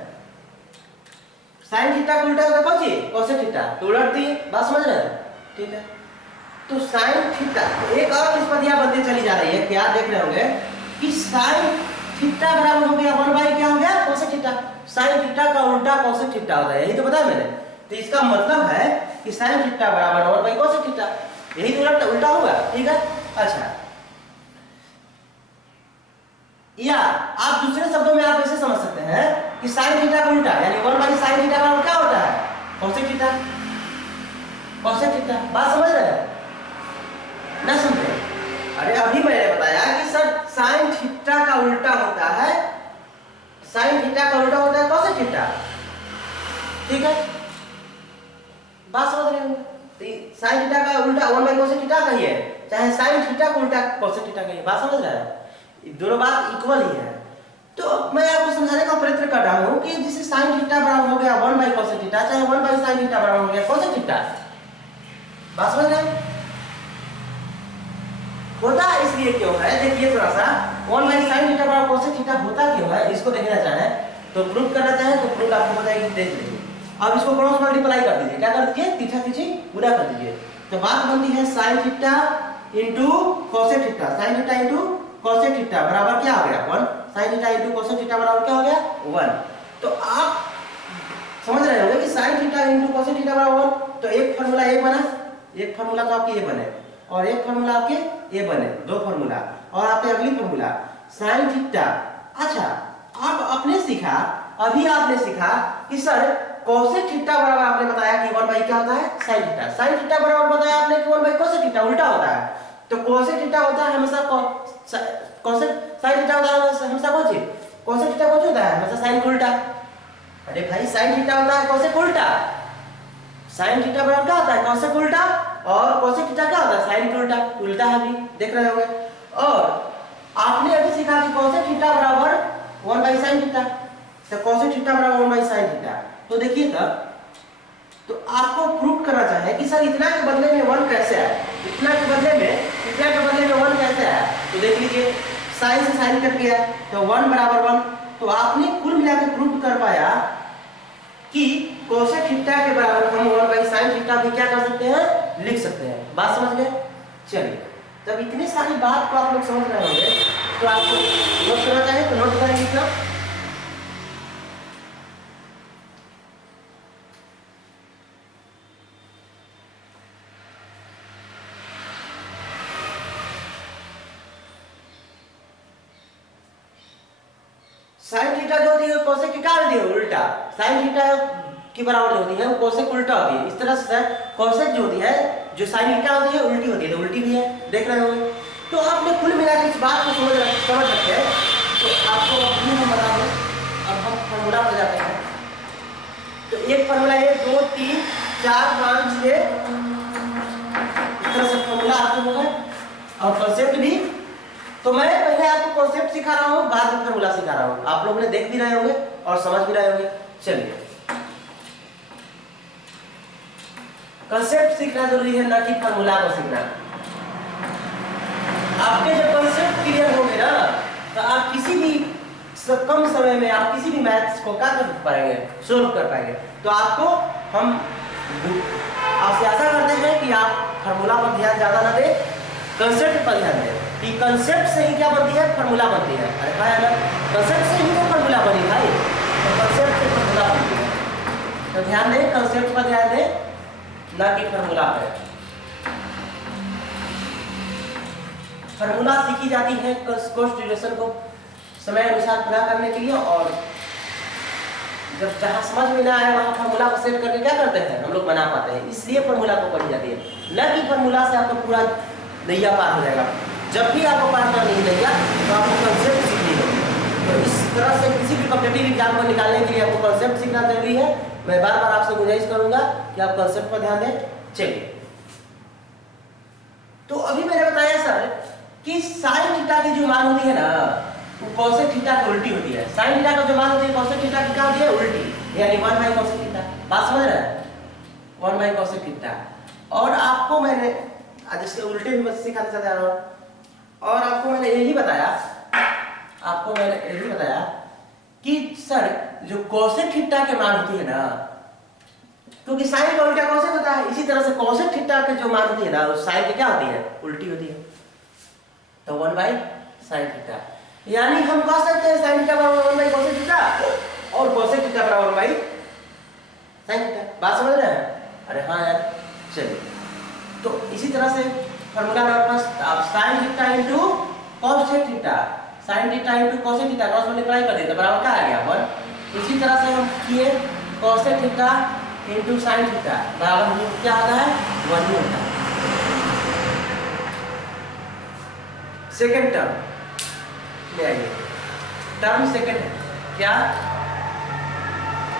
साइन थीटा का उल्टा होता है कौन सी? Cosec theta. तो उलट दी, बात समझ रहे हैं? ठीक है। तो साइन थीटा एक और निष्पत्ति यहाँ बनती चली जा रही है, क्या देख रहे होंगे कि साइन थीटा बराबर हो गया 1 बाई क्या हो गया? Cosec theta. साइन थीटा का उल्टा कोसेक थीटा होता है, यही तो बताया मैंने। तो इसका मतलब है कि साइन थीटा बराबर 1 बाई कोसेक थीटा, यही तो उल्टा होगा। ठीक है। अच्छा, या आप दूसरे शब्दों में आप ऐसे समझ सकते हैं कि साइन थीटा का उल्टा यानी 1 बाई साइन थीटा बराबर क्या होता है? Cosec theta. कोसेक थीटा, बात समझ रहे हैं ना? समझे? अरे अभी मैंने बताया कि सर साइन थीटा का उल्टा होता है, साइन थीटा का उल्टा होता है कोसेक थीटा। ठीक है, बात समझ रहे हैं? साइन थीटा का उल्टा 1 बाई कोसेक थीटा कहिए, चाहे साइन थीटा का उल्टा कोसेक थीटा कहिए, बात समझ रहे हैं? दोनों बात इक्वल ही है। तो मैं आपको समझाने का प्रयत्न कर रहा हूं कि जिसे साइन थीटा बराबर हो गया 1 बाई कोसेक थीटा, चाहे 1 बाई साइन थीटा बराबर हो गया कोसेक थीटा, बात समझ रहे हैं? होता इसलिए क्यों है, देखिए थोड़ा सा 1 बाई साइन थीटा बराबर कोसेक थीटा होता क्यों है, इसको देखना चाहे तो प्रूफ करना चाहे तो प्रूफ आपको बताएगी, देख लीजिए। अब इसको क्रॉस मल्टीप्लाई कर दीजिए, क्या कर दीजिए? तीठा तीठी गुना कर दीजिए। तो बात बनती है sine theta into cosec theta, sine theta into cosec theta बराबर क्या हो गया? 1। Sine theta into cosec theta बराबर क्या हो गया? 1। तो आप समझ रहे होंगे कि sine theta into cosec theta बराबर 1। तो एक फार्मूला ये बना, एक फार्मूला तो आपके ये बने और एक फार्मूला आपके ये बने, दो फार्मूला। और आपके अगली फार्मूला साइन थीटा। अच्छा, आप आपने सीखा, अभी आपने सीखा कि सर कोसेक थीटा बराबर आपने बताया कि 1 बाई क्या होता है? Sine theta. साइन थीटा बराबर बताया आपने कि 1 बाई कोसेक थीटा, उल्टा होता है। तो कोसेक थीटा होता है हमेशा कोसेक, साइन थीटा होता है हमेशा कौन चीज? कोसेक थीटा कौन होता है? हमेशा साइन उल्टा। अरे भाई साइन थीटा होता है कोसेक उल्टा, साइन थीटा बराबर क्या होता है? कोसेक उल्टा। और कोसेक थीटा क्या होता है? साइन उल्टा, उल्टा है भी, देख रहे होंगे। और आपने अभी सीखा कि कोसेक थीटा बराबर 1 बाई साइन थीटा, तो कोसेक थीटा बराबर 1 बाई साइन थीटा। तो देखिए तब तो आपको प्रूव करना चाहिए कि सर इतना के बदले में 1 कैसे आया, इतना के बदले में 1 कैसे आया। तो देख लीजिए साइन से साइन कट गया तो 1 बराबर 1। तो आपने कुल मिलाकर प्रूव कर पाया कि कोसेक थीटा के बराबर हम 1 बाई साइन थीटा भी क्या कर सकते हैं? लिख सकते हैं। बात समझ गए? चलिए, जब इतनी सारी बात को आप लोग समझ रहे होंगे तो आपको नोट करना चाहिए, तो नोट करेंगे क्या? साइन थीटा जो होती है कोसेक की क्या होती है? उल्टा। साइन थीटा की बराबर जो होती है वो कोसेक उल्टा होती है। इस तरह से कोसेक जो होती है, जो साइन थीटा होती है उल्टी होती है, तो उल्टी भी है, देख रहे होंगे। तो आपने कुल मिलाकर इस बात को समझ रखे हैं। तो आपको अपनी हम बता दें, अब हम फार्मूला पर जाते हैं। तो एक फार्मूला है 2 3 4 5 6, इस तरह से फार्मूला आपको होगा और कॉन्सेप्ट भी। तो मैं पहले आपको कॉन्सेप्ट सिखा रहा हूँ, बाद में फार्मूला सिखा रहा हूँ। आप लोगों ने देख भी रहे होंगे और समझ भी रहे होंगे। चलिए, कॉन्सेप्ट सीखना जरूरी है, ना कि फार्मूला को सीखना। आपके जब कॉन्सेप्ट क्लियर होंगे ना तो आप किसी भी कम समय में आप किसी भी मैथ्स को क्या कर पाएंगे? सोल्व कर पाएंगे। तो आपको हम आपसे आशा करते हैं कि आप फार्मूला पर ध्यान ज्यादा ना दें, कंसेप्ट पर ध्यान दें कि कंसेप्ट से ही क्या बनती है? फार्मूला बनती है। अरे भाई ना, कंसेप्ट से ही तो फार्मूला बनी भाई, तो कंसेप्ट से फार्मूला बनती है। तो ध्यान दें, कंसेप्ट पर ध्यान दें, ना कि फार्मूला पे। फार्मूला सीखी जाती है कोर्स ड्यूरेशन को समय अनुसार पूरा करने के लिए, और जब जहाँ समझ में ना आए वहाँ फार्मूला को सेट करके क्या करते हैं हम लोग बना पाते हैं, इसलिए फार्मूला को पढ़ी जाती है। न कि फार्मूला से आपका पूरा नैया पार हो जाएगा। जब भी आपको पार करनी है नैया तो आपको कंसेप्ट सीखनी होगी। तो इस तरह से किसी भी कॉम्पिटिटिव एग्जाम को निकालने के लिए आपको कंसेप्ट सीखना जरूरी है। मैं बार बार आपसे गुजारिश करूंगा कि आप कंसेप्ट पर ध्यान दें। चलिए, तो अभी मैंने बताया सर कि साइन थीटा की जो मान होती है ना वो कोसेक थीटा की उल्टी होती है। साइन थीटा का जो मान होती है कोसेक थीटा की क्या होती है? उल्टी, यानी 1 बाई कोसेक थीटा। बात समझ रहे हैं? 1 बाई कोसेक थीटा। और आपको मैंने आज इसके उल्टे भी मैं सिखाना चाहता हूँ। और आपको मैंने यही बताया कि सर जो कोसेक थीटा के मान होती है ना, क्योंकि साइन का उल्टा कोसेक होता है, इसी तरह से कोसेक थीटा के जो मान होती है ना उस साइन की क्या होती है, उल्टी होती है। तो 1 बाई साइन थीटा, यानी हम कह सकते हैं साइन थीटा बराबर 1 बाई कोसेक थीटा और कोसेक थीटा बराबर 1 बाई साइन थीटा। बात समझ रहे हैं? अरे हाँ यार, चलिए तो इसी तरह से फॉर्मूला हमारे पास, आप sine theta into cosec theta, sine theta into cosec theta cross multiply कर देते बराबर क्या आ गया 1। इसी तरह से हम किए cosec theta into sine theta बराबर क्या आता है 1 ही होता है। सेकंड टर्म ले आइए, टर्म सेकंड है क्या,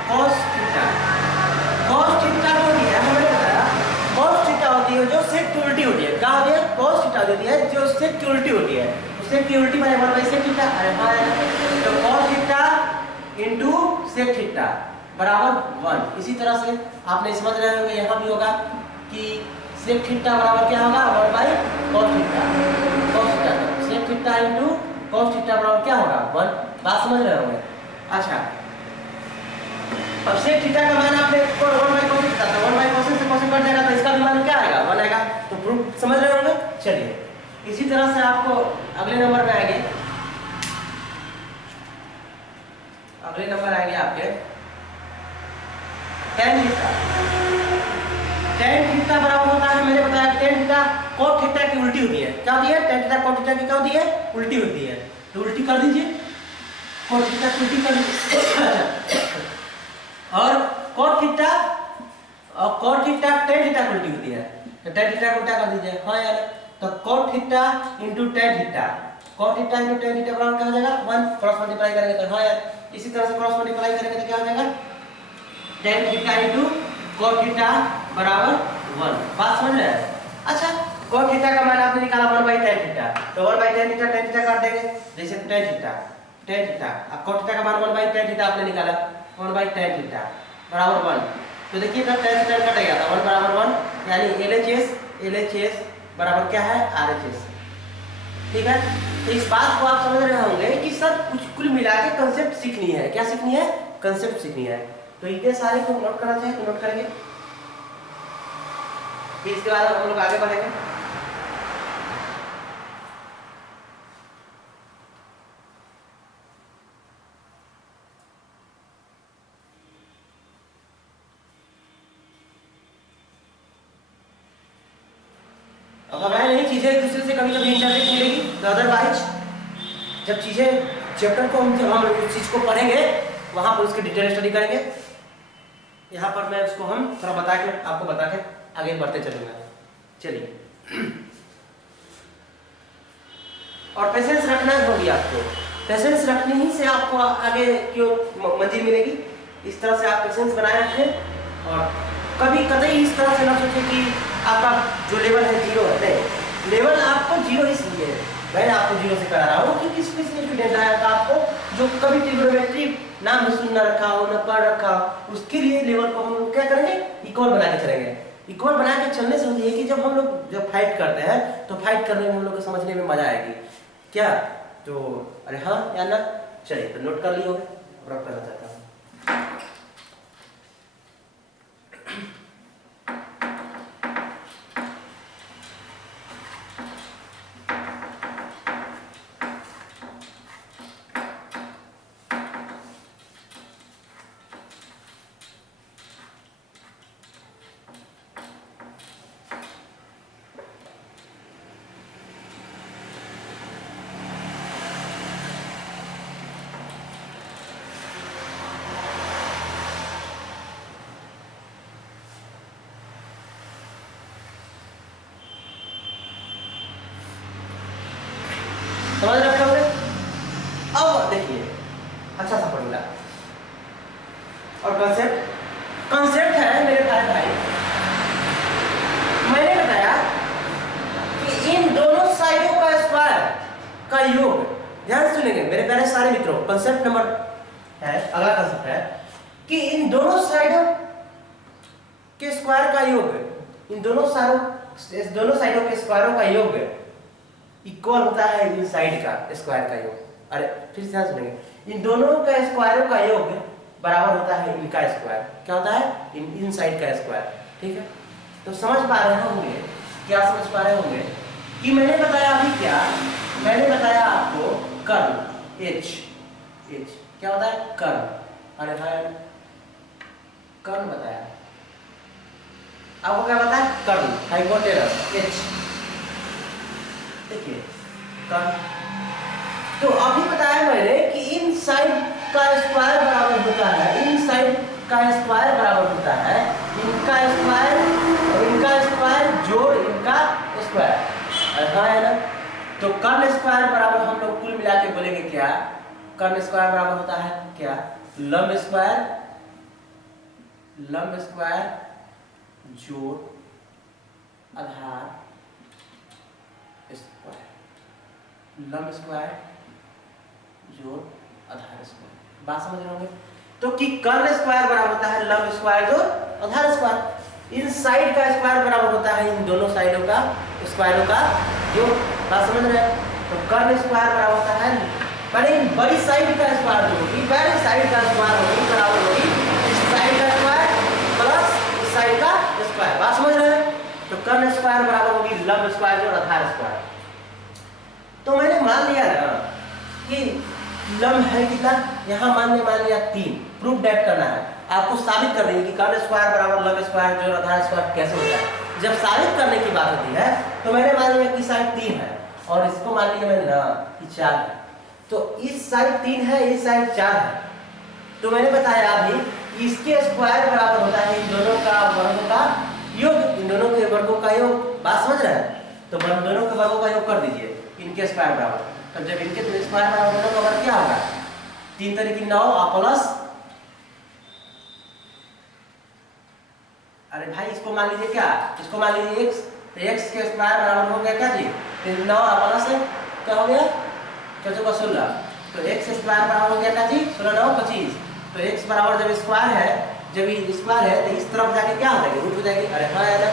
cos थीटा। cos थीटा जो होती है हमें बताया, cos थीटा होती है जो सेक की उल्टी होती है, क्या होती है, cos थीटा होती है जो सेक की उल्टी होती है, सेक की उल्टी माने 1 बाई सेक थीटा। अरे हाँ, तो cos theta into sec theta बराबर 1। इसी तरह से आपने समझ रहे होंगे यहाँ भी होगा कि सेक थीटा बराबर क्या होगा 1 by cos theta, cos theta sec theta into cos theta बराबर क्या होगा 1। बात समझ रहे होंगे? अच्छा, अब सेक थीटा का मान आपने 1 बाई cos थीटा, तो 1 बाई cos से cos कट जाएगा तो इसका भी मान क्या आएगा 1 आएगा, तो प्रूफ समझ रहे होंगे। चलिए इसी तरह से आपको अगले नंबर में आएंगे, अगले नंबर आएंगे आपके tan थीटा। tan थीटा बराबर होता है, मैंने बताया tan थीटा cot थीटा की उल्टी होती है, क्या होती है, tan थीटा cot थीटा की क्या होती है, उल्टी होती है। तो उल्टी कर दीजिए, cot थीटा की उल्टी कर दीजिए और cot थीटा tan थीटा की उल्टी होती है, तो tan थीटा को उल्टा कर दीजिए। हाँ यार, तो cot theta into tan theta, cot theta into tan theta बराबर क्या हो जाएगा 1, क्रॉस मल्टीप्लाई करेंगे तो हाँ यार, इसी तरह से क्रॉस मल्टीप्लाई करेंगे तो क्या हो जाएगा tan theta into cot theta बराबर 1। बात समझ रहे हैं? अच्छा, cot थीटा का मान आपने निकाला 1 बाई tan थीटा, तो 1 बाई tan थीटा काट देंगे, जैसे tan थीटा अब cot थीटा का मान 1 बाई tan थीटा आपने निकाला, 1 बाई tan थीटा बराबर 1। तो देखिए ना tan से tan कटेगा तो 1 बराबर 1, यानी LHS बराबर क्या है RHS। ठीक है, तो इस बात को आप समझ रहे होंगे कि सर कुल मिला के कंसेप्ट सीखनी है, क्या सीखनी है, कंसेप्ट सीखनी है। तो इतने सारे को नोट करना चाहिए तो नोट करेंगे, फिर इसके बाद हम लोग आगे बढ़ेंगे। अब हमें नहीं चीजें एक दूसरे से कभी कभी इंटरनेट मिलेगी, तो अदरवाइज जब चीजें चैप्टर को हम उस चीज को पढ़ेंगे वहां पर उसकी डिटेल स्टडी करेंगे। यहाँ पर मैं उसको हम थोड़ा आपको बता के आगे बढ़ते चलूंगा। चलिए, और पेशेंस रखना होगी आपको, पेशेंस रखने ही से आपको आगे क्यों मंजिल मिलेगी। इस तरह से आप पेशेंस बनाए रखें और कभी कतई इस तरह से ना सोचे कि आपका जो लेवल है 0 है। नहीं, लेवल आपको 0 इसलिए है, मैं आपको 0 से करा रहा हूँ क्योंकि स्पेशल स्टूडेंट आया था आपको जो कभी ट्रिग्नोमेट्री नाम भी सुन ना रखा हो, ना पढ़ रखा हो, उसके लिए लेवल को हम लोग क्या करेंगे, इक्वल बना के चलेंगे। इक्वल बना के चलने से होती है कि जब हम लोग जब फाइट करते हैं तो फाइट करने में हम लोग को समझने में मजा आएगी क्या। तो अरे हाँ या ना, चलिए तो नोट कर लिए होंगे, रब करना चाहता हूँ। समझ रखे होंगे। अब देखिए अच्छा सा फॉर्मूला और कंसेप्ट है मेरे प्यारे भाई, मैंने बताया कि इन दोनों साइडों का स्क्वायर का योग, ध्यान से सुनेंगे मेरे प्यारे सारे मित्रों, कंसेप्ट नंबर है, अगला कंसेप्ट है कि इन दोनों साइडों के स्क्वायर का योग, इन दोनों साइडों के स्क्वायरों का योग इक्वल होता है इन साइड का स्क्वायर का योग। अरे फिर से सुनेंगे, इन दोनों का स्क्वायरों का योग बराबर होता है इनका स्क्वायर। क्या होता है? इन साइड का स्क्वायर। ठीक है, तो समझ पा रहे होंगे, क्या समझ पा रहे होंगे कि मैंने बताया अभी क्या, मैंने बताया आपको कर्ल एच। क्या होता है? कर्ल। अरे भाई कर्ल बताया आपको, क्या बताया? Curl hypotenuse H. देखिए कर्ल, तो अभी बताया मैंने कि इन साइड का स्क्वायर बराबर होता है, इन साइड का स्क्वायर बराबर होता है इनका स्क्वायर और इनका स्क्वायर जोड़ इनका स्क्वायर। है ना? तो कर्ल स्क्वायर बराबर हम लोग कुल मिला के बोलेंगे क्या? कर्ल स्क्वायर बराबर होता है क्या? लंब स्क्वायर जोड़ आधार स्क्वायर, लंब स्क्वायर जोड़ आधार स्क्वायर। बात समझ रहे होंगे? तो कि कर्ल स्क्वायर बराबर होता है लंब स्क्वायर जोड़ आधार स्क्वायर। इन साइड का स्क्वायर बराबर होता है इन दोनों साइडों का स्क्वायरों का जोड़। बात समझ रहे हैं? तो कर्ल स्क्वायर बराबर होता है, माने इन बड़ी साइड का स्क्वायर जो होगी, बड़ी साइड का स्क्वायर होगी बराबर होगी इस साइड का स्क्वायर प्लस इस साइड का स्क्वायर। बात समझ रहे हैं? तो कर्ल स्क्वायर बराबर होगी लंब स्क्वायर जोड़ आधार स्क्वायर। तो मैंने मान लिया ना कि लंब है कितना, यहाँ मान लिया 3। प्रूफ डेट करना है आपको, साबित कर देंगे कि कर्ल स्क्वायर बराबर लंब स्क्वायर जोड़ आधार स्क्वायर कैसे होता है। जब साबित करने की बात होती है तो मैंने मान लिया कि साइड 3 है और इसको मान लिया मैंने ना कि 4 है। तो इस साइड 3 है, इस साइड 4 है। तो मैंने बताया अभी इसके स्क्वायर बराबर होता है इन दोनों का वर्गों का योग, इन दोनों के वर्गों का योग। बात समझ रहे हैं? तो दोनों के वर्गों का योग कर दीजिए इनके स्क्वायर बराबर। तब जब इनके स्क्वायर बराबर होगा तो वर्ग क्या होगा? 3 तरीके 9 प्लस, अरे भाई इसको मान लीजिए क्या, इसको मान लीजिए x, तो x के स्क्वायर बराबर हो गया क्या जी? 9 प्लस क्या हो गया? 4 का 16। तो x स्क्वायर बराबर हो गया क्या जी? 16 9 25। तो x बराबर जब स्क्वायर है, जब ये स्क्वायर है तो इस तरफ जाके क्या हो जाएगी? रूट हो जाएगी। अरे हाँ यार,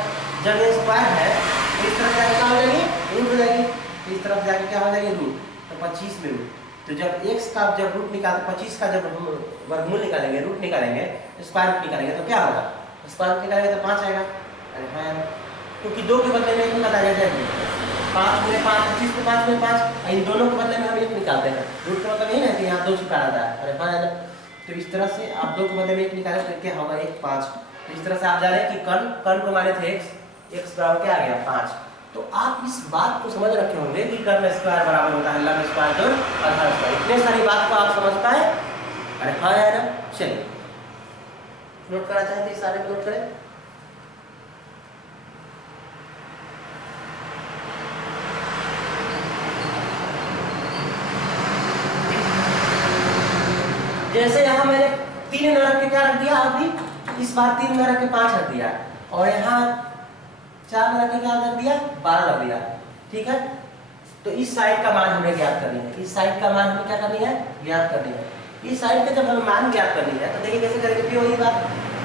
जब ये स्क्वायर है तो इस तरफ जाके क्या हो जाएगी? रूट हो जाएगी। इस तरफ जाके क्या हो जाएगी? रूट। तो 25 में रूट, तो जब x का जब रूट निकाल 25 का जब हम वर्गमूल निकालेंगे, रूट निकालेंगे, स्क्वायर रूट निकालेंगे तो क्या होगा? स्क्वायर रूट निकालेंगे तो 5 आएगा। अरे हाँ यार, क्योंकि 2 के बदले में 1 निकाला जाएगा। 5 में 5 25 में 5 में 5, इन दोनों के बदले में हम 1 निकालते हैं। रूट का मतलब यही है कि यहाँ 2 छिपा रहता है। अरे हाँ यार, तो इस तरह से आप 2 के बदले में 1 निकालें तो क्या होगा? 1 5। इस तरह से आप जा रहे हैं कि कर्ल को माने थे x बराबर क्या आ गया? 5। तो आप इस बात को समझ रखे होंगे कि कर्ल स्क्वायर बराबर होता है लंब स्क्वायर जोड़ आधार स्क्वायर। इतने सारी बात को आप समझ पाए? अरे हाँ यार, चलिए नोट करना चाहते हैं, सारे नोट करें। जैसे यहाँ मैंने 3 न रख के क्या रख दिया? अभी इस बार 3 न रख के 5 रख दिया, और यहाँ 4 न रख के क्या रख दिया? 12 रख दिया। ठीक है, तो इस साइड का मान हमें ज्ञात करनी है। इस साइड का मान हमें क्या करनी है? ज्ञात करनी है। इस साइड का जब हमें मान ज्ञात करनी है तो देखिए कैसे करेंगे। फिर वही बात,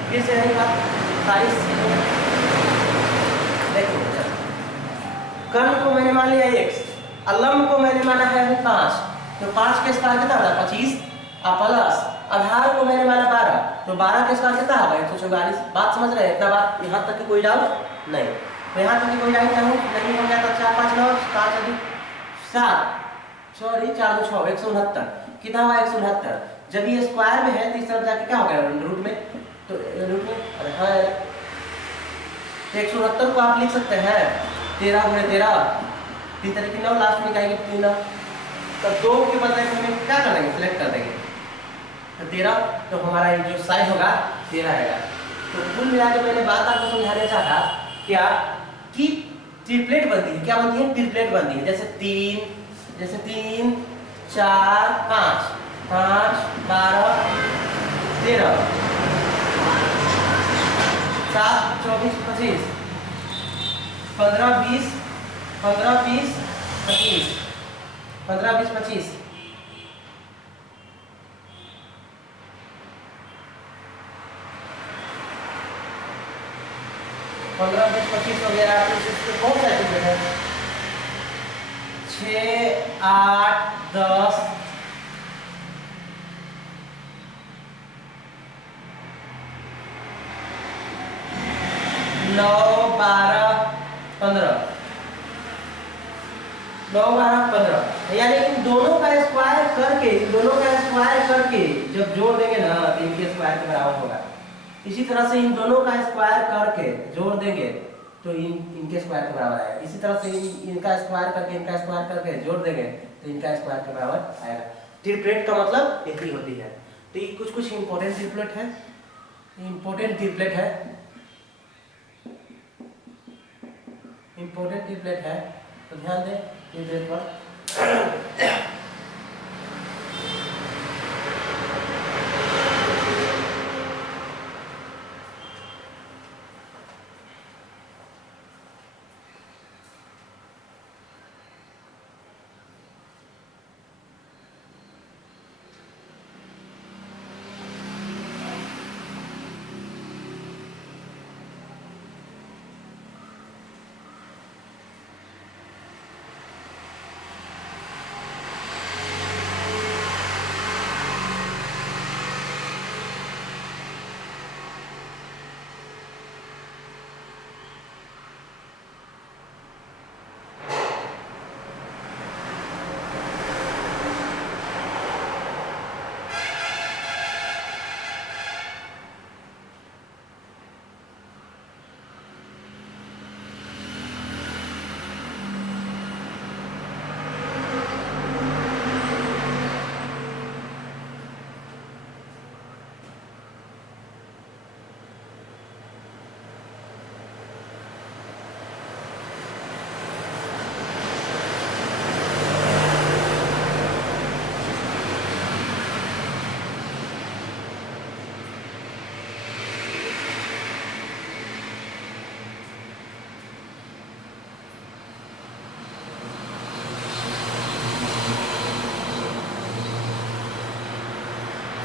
फिर से वही बात, देखिए कर्ल को मैंने मान लिया x, लंब को मैंने माना है 5। तो 5 के स्क्वायर कितना होगा? 25 प्लस आधार को मैंने माना 12, तो 12 के स्क्वायर कितना होगा? 144। बात समझ रहे हैं? इतना बात यहाँ तक की कोई डाउट नहीं? तो यहाँ तक की कोई डाउट नहीं हो गया। तो 4 5 9 5 7 सॉरी 4 2 6 169 कितना हुआ? 169। जब ये स्क्वायर में है तो इस तरफ जाके क्या हो गया? रूट में। तो रूट में, अरे हाँ 169 को आप लिख सकते हैं 13 गुणे 13, 3 तरीके 9, लास्ट में क्या आएगी? 3 9। तो 2 के बदले में हमें क्या कर देंगे? सिलेक्ट कर देंगे तो 13, तो हमारा जो साइज होगा 13 आएगा। तो कुल मिला के मैंने बात आपको समझाना चाहा क्या कि ट्रिपलेट बनती है। क्या बनती है? ट्रिपलेट बनती है। जैसे 3 4 5 5 12 13 7 24 25 15 20 15 20 25 15 20 25 15 20 25 हो गया। बहुत सारे ट्रिपलेट है। 6 8 10 9 12 15, 9 12 15, यानी इन दोनों का स्क्वायर करके जब जोड़ देंगे ना तो इनके स्क्वायर के बराबर होगा। इसी तरह से इन दोनों का स्क्वायर करके जोड़ देंगे तो इनके स्क्वायर के बराबर आएगा। इसी तरह से इनका स्क्वायर करके जोड़ देंगे तो इनका स्क्वायर के बराबर आएगा। ट्रिपलेट का मतलब यही होती है। तो ये कुछ इंपॉर्टेंट ट्रिपलेट है, इंपॉर्टेंट ट्रिपलेट है, तो ध्यान दें ट्रिपलेट पर।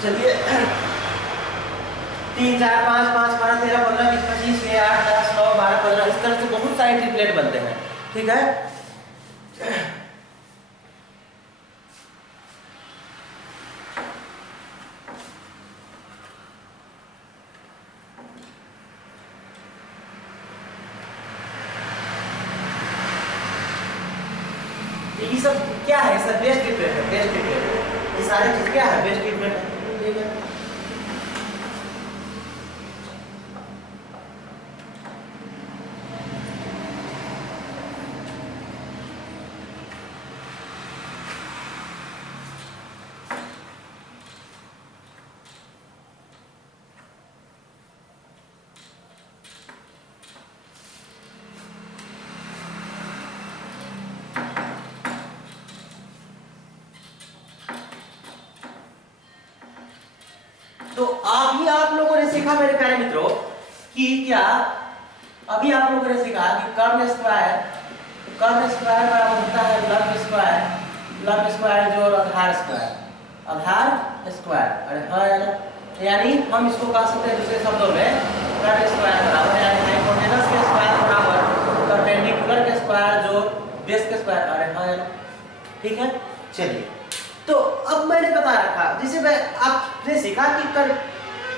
चलिए 3 4 5 5 12 13 15 20 25 6 8 10 9 12 15 इस तरह से बहुत सारे ट्रिपलेट बनते हैं। ठीक है, ये सब क्या है? सब बेस्ट ट्रिपलेट है, बेस्ट ट्रिपलेट है। ये सारे चीज क्या है? बेस्ट ट्रिपलेट है। ठीक है, तो अभी आप लोगों ने सीखा मेरे प्यारे मित्रों कि क्या अभी आप लोगों ने सीखा कि कर्ण स्क्वायर बराबर होता है लंब स्क्वायर जोड़ आधार स्क्वायर। अरे हाँ यार, यानी हम इसको कह सकते हैं दूसरे शब्दों में कर्ण स्क्वायर बराबर यानी हाइपोटेनस के स्क्वायर बराबर परपेंडिकुलर के स्क्वायर जोड़ बेस के स्क्वायर। अरे हाँ यार, ठीक है। चलिए, तो अब मैंने बता रखा, जैसे मैं आपने सीखा कि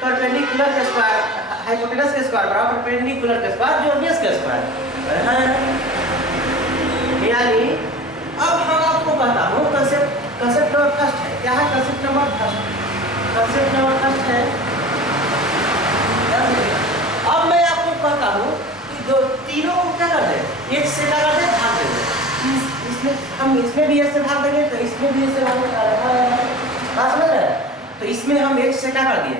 परपेंडिकुलर के स्क्वायर हाइपोटेनस के स्क्वायर बराबर परपेंडिकुलर के स्क्वायर जोड़ बेस के स्क्वायर। यानी अब हम आपको कहता हूँ कंसेप्ट नंबर फर्स्ट है। क्या है कंसेप्ट नंबर फर्स्ट है। अब मैं आपको कहता हूँ कि दो तीनों को क्या कर दे, एक से क्या कर दे, भाग दे। इसमें भी एक से भाग देंगे तो इसमें भी एक से भाग देंगे। बात समझ रहे हैं? तो इसमें हम एक से क्या कर दिए,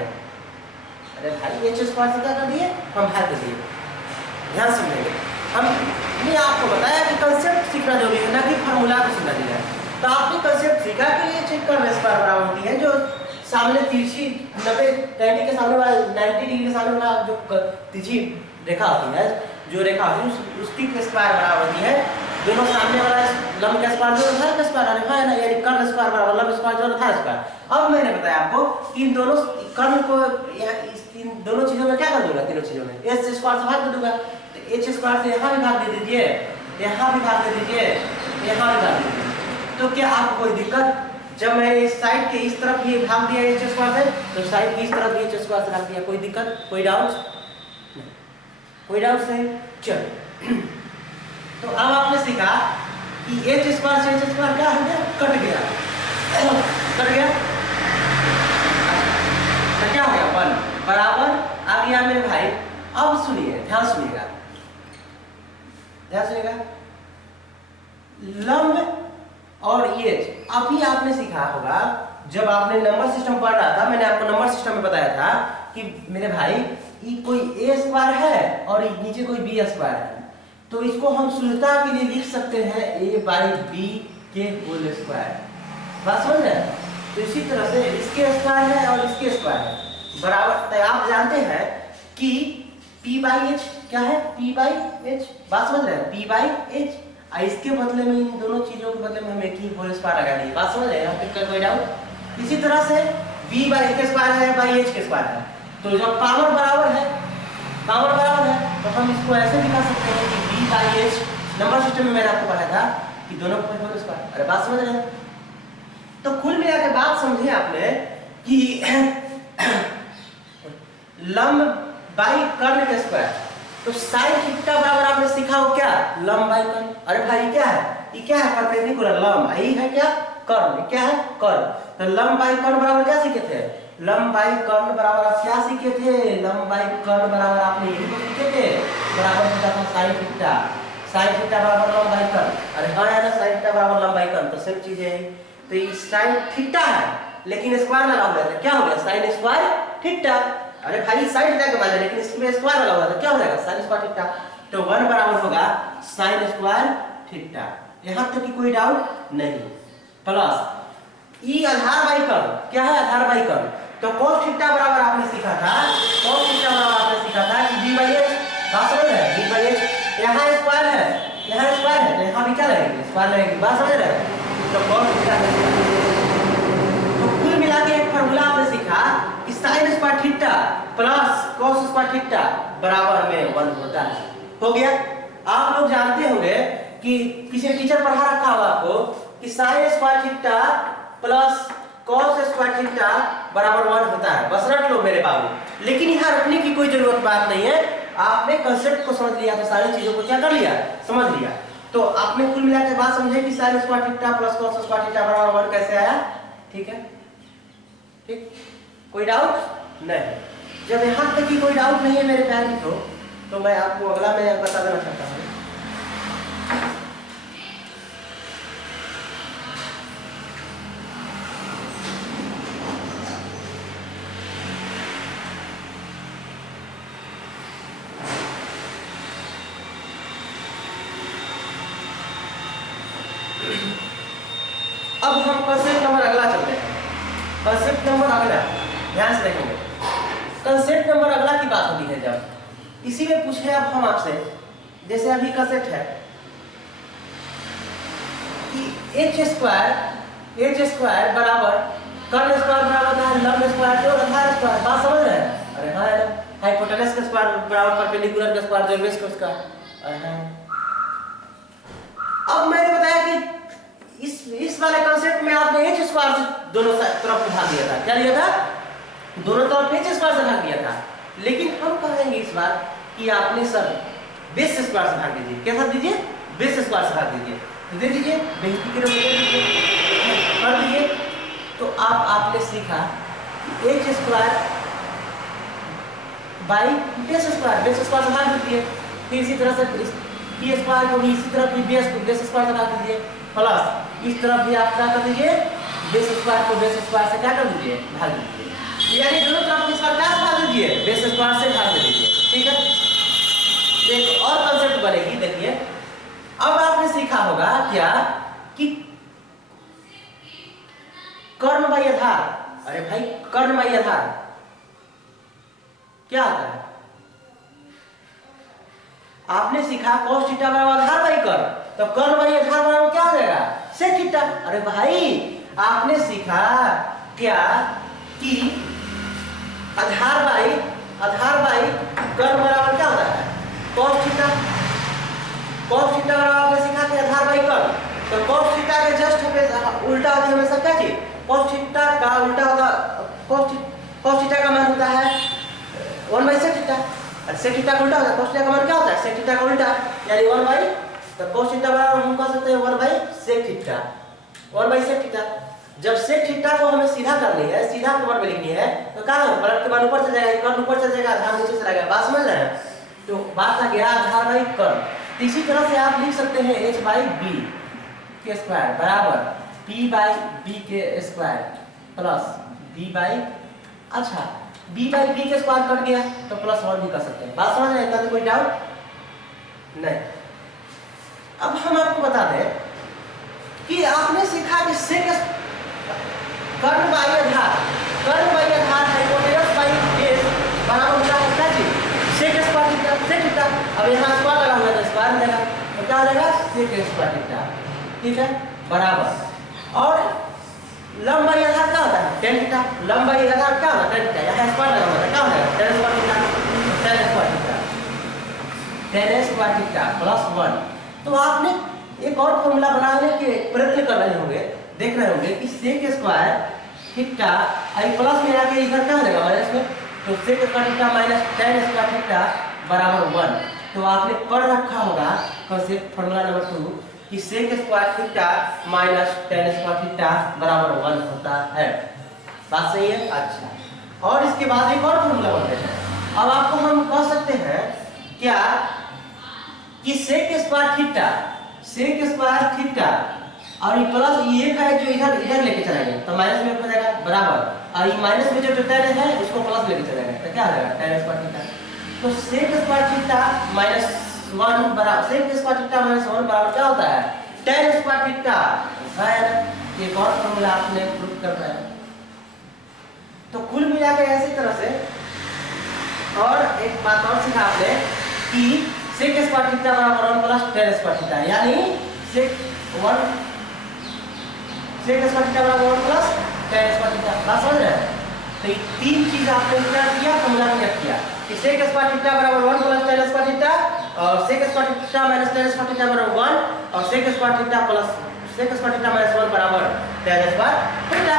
अरे भाई h स्क्वायर से क्या कर दिए, हम भाग दे दिए। ध्यान समझेंगे, हमने आपको बताया कि कंसेप्ट सीखना जरूरी है, ना कि फार्मूला को सीखना चाहिए। तो आपने कंसेप्ट सीखा कि ये चेक कर स्क्वायर बराबर होती है जो सामने तिरछी 90 के सामने वाला 90 डिग्री के सामने वाला जो तिरछी रेखा होती है, जो रेखा होती है उसकी स्क्वायर बराबर होती है दोनों सामने वाला लंब का स्क्वायर जोड़ आधार का स्क्वायर। है ना, यानी कर्ण स्क्वायर बराबर लंब स्क्वायर जोड़ आधार स्क्वायर। अब मैंने बताया आपको कि इन दोनों कर्ण को इन दोनों चीजों में क्या कर दूंगा, तीनों चीजों में h स्क्वायर से भाग दे दूंगा। तो h स्क्वायर से यहाँ भी भाग दे दीजिए, यहाँ भी भाग दे दीजिए, यहाँ भी भाग दे दीजिए। तो क्या आपको कोई दिक्कत? जब मैं इस साइड के इस तरफ ये भाग दिया h स्क्वायर से, तो साइड की इस तरफ भी h स्क्वायर से भाग दिया, कोई दिक्कत, कोई डाउट? कोई डाउट से? चलो तो अब आपने सीखा कि एच स्क्वायर से एच स्क्वायर क्या हो गया, कट गया, कट गया, तो क्या हो गया 1 बराबर आ गया मेरे भाई। अब सुनिए, ध्यान सुनिएगा, ध्यान सुनिएगा, लंब और एच अभी आपने सीखा होगा जब आपने नंबर सिस्टम पढ़ रहा था। मैंने आपको नंबर सिस्टम में बताया था कि मेरे भाई ये कोई ए स्क्वायर है और नीचे कोई बी स्क्वायर है, तो इसको हम सुलभता के लिए लिख सकते हैं a बाई बी के होल स्क्वायर। बात समझ रहे हैं? तो इसी तरह से इसके स्क्वायर है और इसके स्क्वायर है बराबर। तो आप जानते हैं कि p बाई एच क्या है, p बाई एच। बात समझ रहे हैं? p बाई एच, इसके बदले में इन दोनों चीजों के बदले में हम एक ही होल स्क्वायर लगा दिए। बात समझ रहे हैं? कोई डाउट? इसी तरह से b बाई के स्क्वायर है बाई एच के स्क्वायर है, तो जब पावर बराबर है, पावर बराबर है, तो हम इसको ऐसे दिखा सकते हैं कि b by H, number system में मैंने आपको पढ़ाया था कि दोनों को होल स्क्वायर। अरे बात समझ रहे हैं? तो कुल मिला के बात समझे आपने कि लंब बाई कर्ण के स्क्वायर, तो साइन थीटा बराबर आपने सीखा हो क्या, लंब बाई कर्ण। अरे भाई क्या है, ये क्या है, परपेंडिकुलर लंब, यही है क्या, कर्ण, क्या है, कर्ण। तो लंब बाई कर्ण बराबर क्या सीखे थे, लंब बाई कर्ण बराबर आप क्या सीखे थे, लंब बाई कर्ण बराबर आपने यही तो सीखे थे, बराबर सीखा था साइन थीटा, साइन थीटा बराबर लंब बाई कर्ण। अरे हाँ यार, साइन थीटा बराबर लंब बाई कर्ण, तो सेम चीज है। तो ये साइन थीटा है लेकिन स्क्वायर लगा हुआ है, क्या हो गया, साइन स्क्वायर थीटा। अरे भाई साइन थीटा के मान लेकिन इसमें स्क्वायर लगा हुआ है, क्या हो जाएगा, साइन स्क्वायर थीटा। तो 1 बराबर होगा साइन स्क्वायर थीटा। यहां तक की कोई डाउट नहीं। प्लस ई आधार बाई कर्ण, क्या है, आधार बाई कर्ण। तो cos थीटा बराबर आपने सीखा था, cos थीटा बराबर आपने सीखा था कि b बाई h, बात समझ रहे हैं, b बाई h, यहाँ स्क्वायर है, यहाँ स्क्वायर है, तो यहाँ भी क्या लगेगी, स्क्वायर लगेगी। बात समझ रहे हैं? तो cos थीटा, तो कुल मिला के एक फार्मूला आपने सीखा कि sin square theta plus cos square theta बराबर में 1 होता है। हो गया। आप लोग जानते होंगे कि किसी टीचर पढ़ा रखा होगा आपको कि sin square theta plus cos square theta बराबर 1 होता है। बस रख लो मेरे बाबू, लेकिन यहाँ रखने की कोई जरूरत बात नहीं है। आपने कंसेप्ट को समझ लिया तो सारी चीजों को क्या कर लिया, समझ लिया। तो आपने कुल मिला के बात समझे कि sin square theta plus cos square theta बराबर 1 कैसे आया। ठीक है, ठीक, कोई डाउट नहीं। जब यहाँ तक की कोई डाउट नहीं है मेरे प्यारे मित्रों, तो मैं आपको अगला मैं बता देना चाहता हूँ। अब हम कंसेप्ट नंबर अगला चलते हैं। कंसेप्ट नंबर अगला ध्यान से देखेंगे। कंसेप्ट नंबर अगला की बात होती है जब इसी में पूछे अब हम आपसे, जैसे अभी कंसेप्ट है कि h स्क्वायर बराबर कर्ण स्क्वायर बराबर है लंब स्क्वायर और आधार स्क्वायर। बात समझ रहे हैं? अरे हाँ यार, हाइपोटेनस का स्क्वायर बराबर परपेंडिकुलर का स्क्वायर जो बेस का स्क्वायर। अब मैंने बताया कि इस वाले कांसेप्ट में आपने h स्क्वायर से दोनों तरफ भाग दिया था। क्या लिया था? दोनों तरफ h स्क्वायर से भाग दिया था। लेकिन हम कहेंगे इस बार कि आपने सर बेस स्क्वायर से भाग दीजिए। कैसा दीजिए? बेस स्क्वायर से भाग दीजिए। दे दीजिए, बेइज्जती के लिए कर दीजिए। तो आपने सीखा h square by base square से भाग दीजिए। फिर इसी तरह से p स्क्वायर को भी इसी तरह भी बेस स्क्वायर से भाग दीजिए। प्लस इस तरफ भी आप क्या कर दीजिए, बेस स्क्वायर को बेस स्क्वायर से क्या कर दीजिए, भाग दीजिए। यानी दोनों तरफ इसका क्या भाग दीजिए, बेस स्क्वायर से भाग दीजिए। ठीक है, एक और कांसेप्ट बनेगी। देखिए अब आपने सीखा होगा क्या कि कर्ण बाई आधार। अरे भाई कर्ण बाई आधार क्या आता है? आपने सीखा cos थीटा बराबर आधार बाई कर्ण, तो कर्ण बाई आधार बराबर क्या हो जाएगा, sec थीटा। अरे भाई आपने सीखा क्या कि आधार बाई कर्ण बराबर क्या होता है, cos थीटा। cos थीटा बराबर आपने सीखा कि आधार बाई कर्ण, तो cos थीटा के जस्ट उल्टा होता है हमेशा क्या चीज, cos थीटा का उल्टा होगा cos थीटा का मान होता है 1/sec थीटा। सेक थीटा का उल्टा होता है, cos थीटा का मान क्या होता है, सेक थीटा का उल्टा, यानी 1 तो cos थीटा बराबर हम कह सकते हैं 1 सेक थीटा, 1 सेक थीटा। जब सेक थीटा को हमें सीधा करनी है, सीधा क्रम में लिखनी है, तो क्या होगा, पलट के मान ऊपर चल जाएगा, कर्ण ऊपर चल जाएगा, आधार नीचे चला गया, बात समझ रहे हैं। तो बात आ गया आधार बाई कर्ण। इसी तरह से आप लिख सकते हैं h बाई बी के स्क्वायर बराबर p बाई बी के स्क्वायर प्लस b बाई, अच्छा b बाई बी के स्क्वायर कट गया तो प्लस 1 भी कर सकते हैं, बात समझ रहे हैं, तो कोई डाउट नहीं। अब हम आपको बता दें कि आपने सीखा कि सेक कर्ण बाई आधार, कर्ण बाई आधार हाइपोटेनस बाई बेस बराबर होता है क्या चीज, sec square theta, sec theta. अब यहाँ स्क्वायर लगा हुआ है तो स्क्वायर मिलेगा, तो क्या हो जाएगा सेक स्क्वायर थीटा, ठीक है, बराबर। और लंब बाई आधार क्या होता है, tan थीटा, लंब बाई आधार क्या होता है, tan थीटा, यहाँ स्क्वायर लगा हुआ है, क्या हो जाएगा tan square theta, tan square theta, tan square theta plus 1। तो आपने एक और फॉर्मूला बनाने के प्रयत्न कर रहे होंगे, देख रहे होंगे कि सेक स्क्वायर थीटा आई प्लस में आके इधर क्या हो जाएगा माइनस में, तो sec square theta minus tan square theta बराबर 1। तो आपने पढ़ रखा होगा कॉन्सेप्ट फॉर्मूला नंबर 2 कि sec square theta minus tan square theta बराबर 1 होता है, बात सही है। अच्छा, और इसके बाद एक और फॉर्मूला बनते हैं। अब आपको हम कह सकते हैं क्या कि sec square theta, sec square theta और ये प्लस ये है जो इधर इधर लेके चलेंगे तो माइनस में हो जाएगा बराबर, और ये माइनस में जो tan है इसको प्लस लेके चलेंगे तो क्या आ जाएगा tan स्क्वायर थीटा। तो सेक स्क्वायर थीटा माइनस 1 बराबर, सेक स्क्वायर थीटा माइनस 1 बराबर क्या होता है tan स्क्वायर थीटा है। एक और फॉर्मूला आपने प्रूव कर रहा है। तो कुल मिला के ऐसी तरह से, और एक बात और सीखा आपने कि सेक स्क्वायर थीटा बराबर 1 प्लस tan स्क्वायर थीटा, यानी सेक स्क्वायर थीटा बराबर 1 प्लस tan स्क्वायर थीटा, बात समझ रहे हैं। तो ये तीन चीज आपने क्या किया, फॉर्मूला में किया कि सेक स्क्वायर थीटा बराबर 1 प्लस tan स्क्वायर थीटा, और sec square theta minus tan square theta बराबर 1, और sec square theta plus sec square theta minus 1 बराबर tan स्क्वायर थीटा।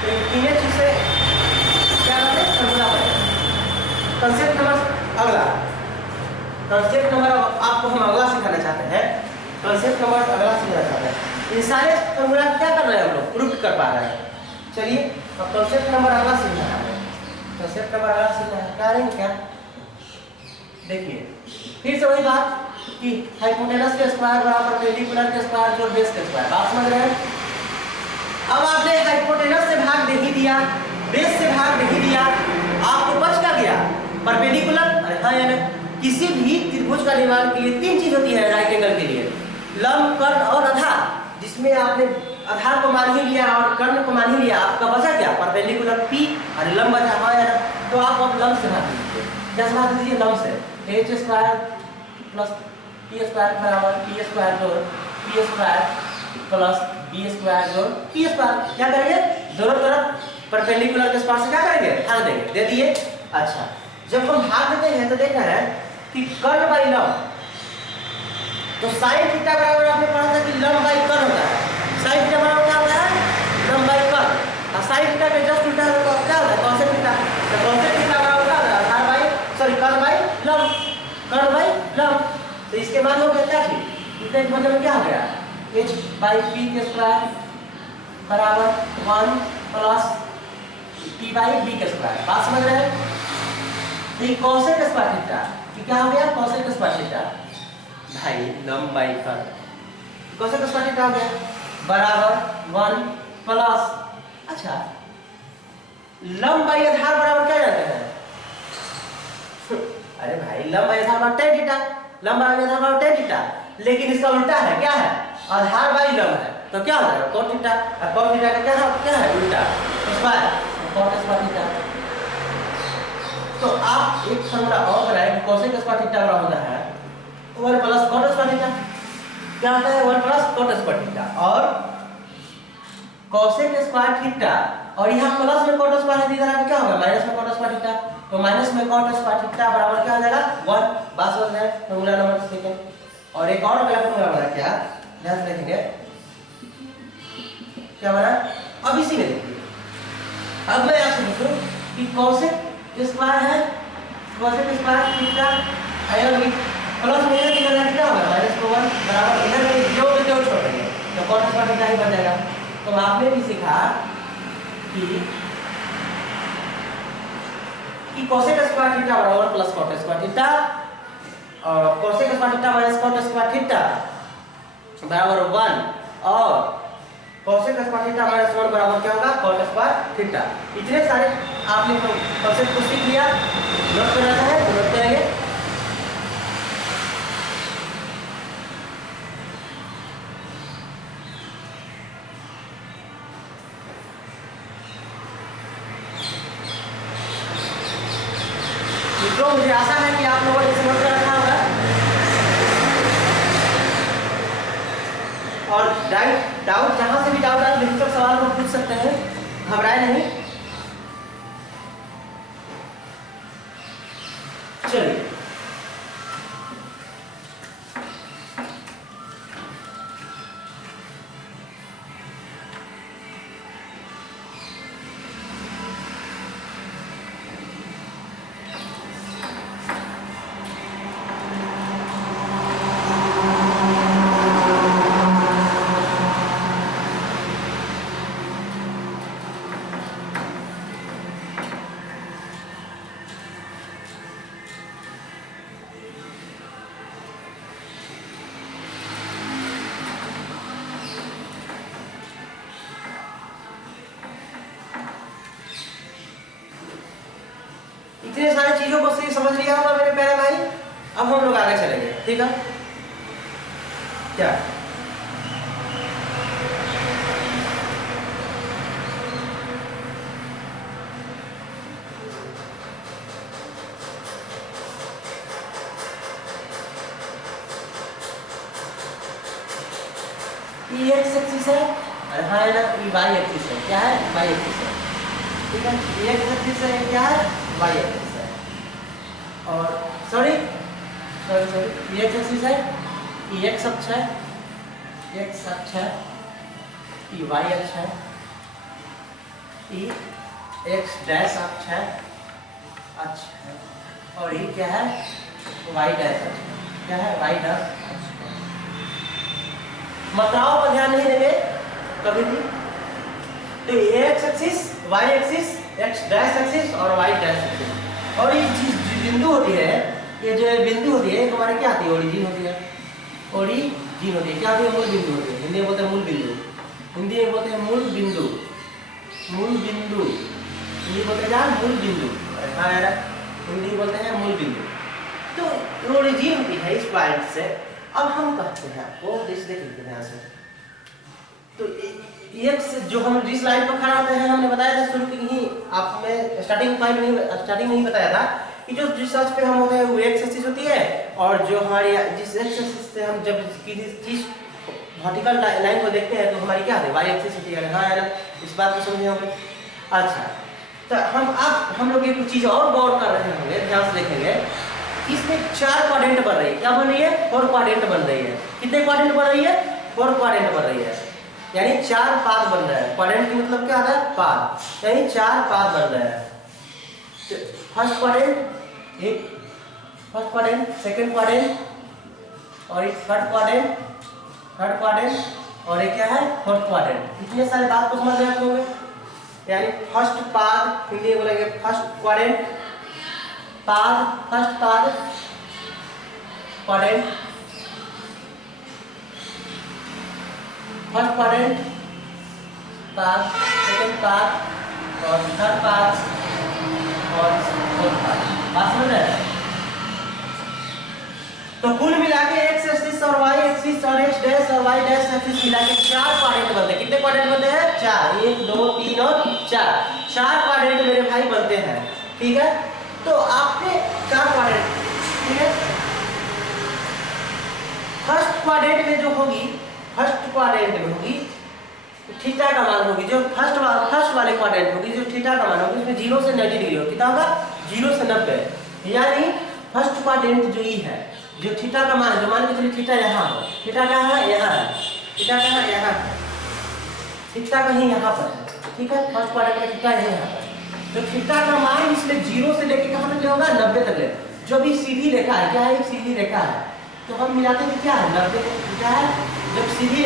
तो ये तीनों चीज से क्या बने, फॉर्मूला बने। कांसेप्ट नंबर अगला, कांसेप्ट नंबर आपको हम अगला सिखाना चाहते हैं, कांसेप्ट नंबर अगला सिखाना चाहते हैं। इन सारे फॉर्मूला क्या कर रहे हैं हम लोग, प्रूव कर पा रहे हैं। चलिए अब कांसेप्ट नंबर अगला सीखना है, कांसेप्ट नंबर अगला सीखना है, करेंगे क्या, देखिए फिर से वही बात कि हाइपोटेनस के स्क्वायर बराबर परपेंडिकुलर के स्क्वायर जोड़ बेस के स्क्वायर, बात समझ रहे हैं। अब आपने हाइपोटेनस से भाग दे ही दिया, बेस से भाग दे ही दिया, आपको बच क्या गया परपेंडिकुलर। हाँ यानी किसी भी त्रिभुज का निर्माण के लिए तीन चीज होती है राइट एंगल के लिए, लंब, कर्ण और आधार, जिसमें आपने आधार को मान ही लिया और कर्ण को मान ही लिया, आपका बचा क्या परपेंडिकुलर p और लंब बचा। हाँ यार, तो आप लंब से भाग दीजिए, क्या से भाग दीजिए लंब से, h square plus p square बराबर p स्क्वायर जोड़ p square plus b square जोड़ p स्क्वायर, क्या करेंगे दोनों तरफ परपेंडिकुलर के स्क्वायर से क्या करेंगे भाग देंगे, दे दिए। अच्छा, जब हम भाग देते हैं तो देखना है कि कर्ण बाई लंब, तो साइन थीटा बराबर आपने पढ़ा था कि लंब बाई कर्ण होता है, साइन थीटा बराबर क्या होता है लंब बाई कर्ण, और साइन थीटा के जस्ट उल्टा होता है क्या होता है कॉसेक थीटा, तो कॉसेक थीटा बराबर क्या होता है आधार बाई सॉरी कर्ण बाई लंब, कर्ण बाई लंब। तो इसके बाद हो गया क्या चीज, इसका मतलब क्या हो गया h बाई p के स्क्वायर बराबर 1 प्लस p बाई b के स्क्वायर, बात समझ रहे हैं। तो ये कॉसेक स्क्वायर थीटा क्या हो गया कॉसेक स्क्वायर थीटा भाई लंब बाई कर्ण, कॉसेक स्क्वायर थीटा हो गया बराबर 1 प्लस, अच्छा लंब बाई आधार बराबर क्या जानते हैं अरे भाई लंब बाई आधार बराबर tan थीटा, लंब बाई आधार बराबर tan थीटा, लेकिन इसका उल्टा है क्या है आधार बाई लंब है, तो क्या हो जाएगा cot थीटा, और cot थीटा का क्या है उल्टा स्क्वायर, cot स्क्वायर थीटा। तो आप एक फॉर्मूला और बनाएं, cosec स्क्वायर थीटा बराबर होता है 1 प्लस cot स्क्वायर थीटा, क्या होता है 1 प्लस cot स्क्वायर थीटा, और cosec स्क्वायर थीटा और यहाँ प्लस में cot स्क्वायर है, इधर आके क्या होगा माइनस में cot स्क्वायर थीटा, तो माइनस में cot स्क्वायर थीटा बराबर क्या हो जाएगा 1, बस हो गया फॉर्मूला नंबर 2। और एक और अगला फॉर्मूला बना क्या ध्यान से देखेंगे क्या बना, अब इसी में देखिए। अब मैं आपसे पूछूं कि cosec स्क्वायर है कोसेक स्क्वायर थीटा आएगा प्लस में इधर कितना क्या होगा -1 बराबर इधर में जो भी जो छोड़ देंगे तो कॉट स्क्वायर थीटा ही बन जाएगा। तो आपने भी सीखा कि कोसेक स्क्वायर थीटा बराबर प्लस कॉट स्क्वायर थीटा और cosec square theta minus cot square theta बराबर 1 और कोसेक स्क्वायर थीटा माइनस 1 बराबर क्या होगा कॉट स्क्वायर थीटा। इतने सारे आपने कॉन्सेप्ट को सीख लिया। नोट करना है तो नोट करेंगे। मित्रों मुझे आशा है कि आप लोगों ने समझ कर रखा होगा और डाउट जहां से भी डाउट आप लिखकर सवाल को पूछ सकते हैं, घबराए नहीं। चलिए इतने सारी चीजों को सही समझ लिया होगा मेरे प्यारे भाई। अब हम लोग आगे चलेंगे, ठीक है क्या? ये एक्स एक्सिस है, हाँ है ना, ये वाई एक्सिस है। क्या है? वाई एक्सिस है, ठीक है। ये एक्स एक्सिस है, क्या है? वाई एक्सिस है। और सॉरी ये एक्स एक्सिस है, ये एक्स अक्ष है, एक्स अक्ष है, ये वाई अक्ष है, ये एक्स डैश अक्ष है, और ये क्या है? वाई डैश अक्ष। क्या है? वाई डैश अक्ष। मात्राओं पर ध्यान नहीं देंगे कभी भी। तो ये x axis, y axis, x dash axis और वाई डैश एक्सिस। और ये चीज बिंदु होती है, ये जो बिंदु होती है हमारे क्या आती है? ओरिजिन होती है। ओरिजिन होती है, क्या होती है? मूल बिंदु होती है। हिंदी में बोलते हैं मूल बिंदु। हिंदी में बोलते हैं मूल बिंदु। मूल बिंदु हिंदी बोलते हैं क्या? मूल बिंदु। हाँ यार, हिंदी बोलते हैं मूल बिंदु। तो ओरिजिन होती है इस पॉइंट से। अब हम कहते हैं आपको, देखिए ध्यान से, तो एक्स जो हम जिस लाइन पर खड़ा होते हैं, हमने बताया था शुरू में ही, आप में स्टार्टिंग में ही बताया था कि जो जिस अक्ष पे हम होते हैं वो एक्स एक्सिस होती है, और जो हमारी जिस एक्स एक्सिस से हम जब किसी चीज वर्टिकल लाइन को देखते हैं तो हमारी क्या है? वाई एक्सिस होती है। हाँ यार, इस बात को समझे होंगे। अच्छा, तो हम लोग ये कुछ चीज और गौर कर रहे होंगे, ध्यान से देखेंगे। इसमें 4 क्वाड्रेंट बन रही है। क्या बन रही है? 4 क्वाड्रेंट बन रही है। कितने क्वाड्रेंट बन रही है? 4 क्वाड्रेंट बन रही है, यानी 4 पाद बन रहे हैं। क्वाड्रेंट की मतलब क्या आता है? पाद, यानी 4 पाद बन रहे हैं। तो फर्स्ट क्वाड्रेंट, एक फर्स्ट क्वाड्रेंट, सेकंड क्वाड्रेंट और एक थर्ड क्वाड्रेंट और एक क्या है? Fourth quadrant. इतने सारे बात को समझ रहे हैं आप लोग, यानी फर्स्ट पाद, हिंदी में बोलेंगे फर्स्ट क्वाड्रेंट, पाद, फर्स्ट पाद, क्वाड्रेंट, फर्स्ट क्वाड्रेंट, पाद, सेकंड पाद और थर्ड पाद और फोर्थ पाद। बात समझ रहे हैं? तो कुल मिला के एक्स एक्सिस और वाई एक्सिस और एक्स डैश और वाई डैश एक्सिस मिला के 4 क्वाड्रेंट बनते हैं। कितने क्वाड्रेंट बनते हैं? 4। 1 2 3 और 4 क्वाड्रेंट मेरे भाई बनते हैं, ठीक है। तो आपने 4 क्वाड्रेंट, ठीक है। फर्स्ट क्वाड्रेंट में जो होगी, थीटा का मान होगी, जो फर्स्ट वाले क्वाड्रेंट होगी, जो थीटा का मान होगी उसमें 0 से 90 डिग्री होगी। कितना होगा? 0 से 90। यानी फर्स्ट क्वाड्रेंट जो ई है, जो थीटा का मान, जो मान के चलिए थीटा यहाँ हो, थीटा कहाँ है? यहाँ है। थीटा कहाँ है? यहाँ है। थीटा कहीं यहाँ पर है, ठीक है। फर्स्ट क्वाड्रेंट में थीटा यहाँ पर, तो थीटा का मान इस से 0 से लेके कहाँ तक होगा 90 तक ले। जो भी सीधी रेखा है, क्या है, एक सीधी रेखा है, तो हम मिलाते हैं क्या है 90, क्या है, जब सीधी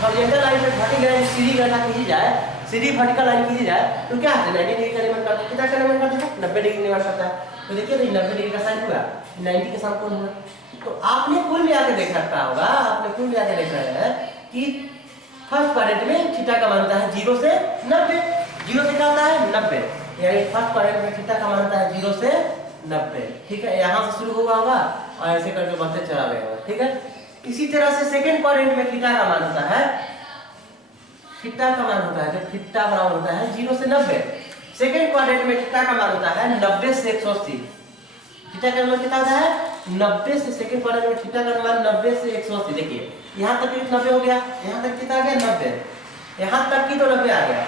हॉरिजॉन्टल लाइन पे वर्टिकल लाइन सीधी रेखा खींची जाए, सीधी वर्टिकल लाइन खींची जाए, तो क्या है 90 डिग्री का निर्माण करता है। कितना का निर्माण करता है 90 डिग्री निर्माण करता है। तो देखिए भाई 90 डिग्री का साइन हुआ, 90 के साथ कौन हुआ। तो आपने कुल मिला के देख रखा होगा, आपने कुल मिला के देख रहे हैं कि फर्स्ट क्वाड्रेंट में थीटा का मान होता है 0 से 90, 0 से क्या होता है 90, यानी फर्स्ट क्वाड्रेंट में थीटा का मान होता है 0 से 90। ठीक है, यहाँ से शुरू हुआ होगा और ऐसे करके बढ़ते चला गया। ठीक है, इसी तरह से सेकंड क्वाड्रेंट में थीटा का मान होता है, थीटा का मान होता है, जब थीटा बराबर होता है 0 से 90, सेकंड क्वाड्रेंट में थीटा का मान होता है 90 से 180। थीटा का मान कितना होता है 90 से, सेकंड क्वाड्रेंट में थीटा का मान 90 से 180। देखिए यहाँ तक 90 हो गया, यहाँ तक कितना आ गया 90, यहाँ तक की तो 90 आ गया,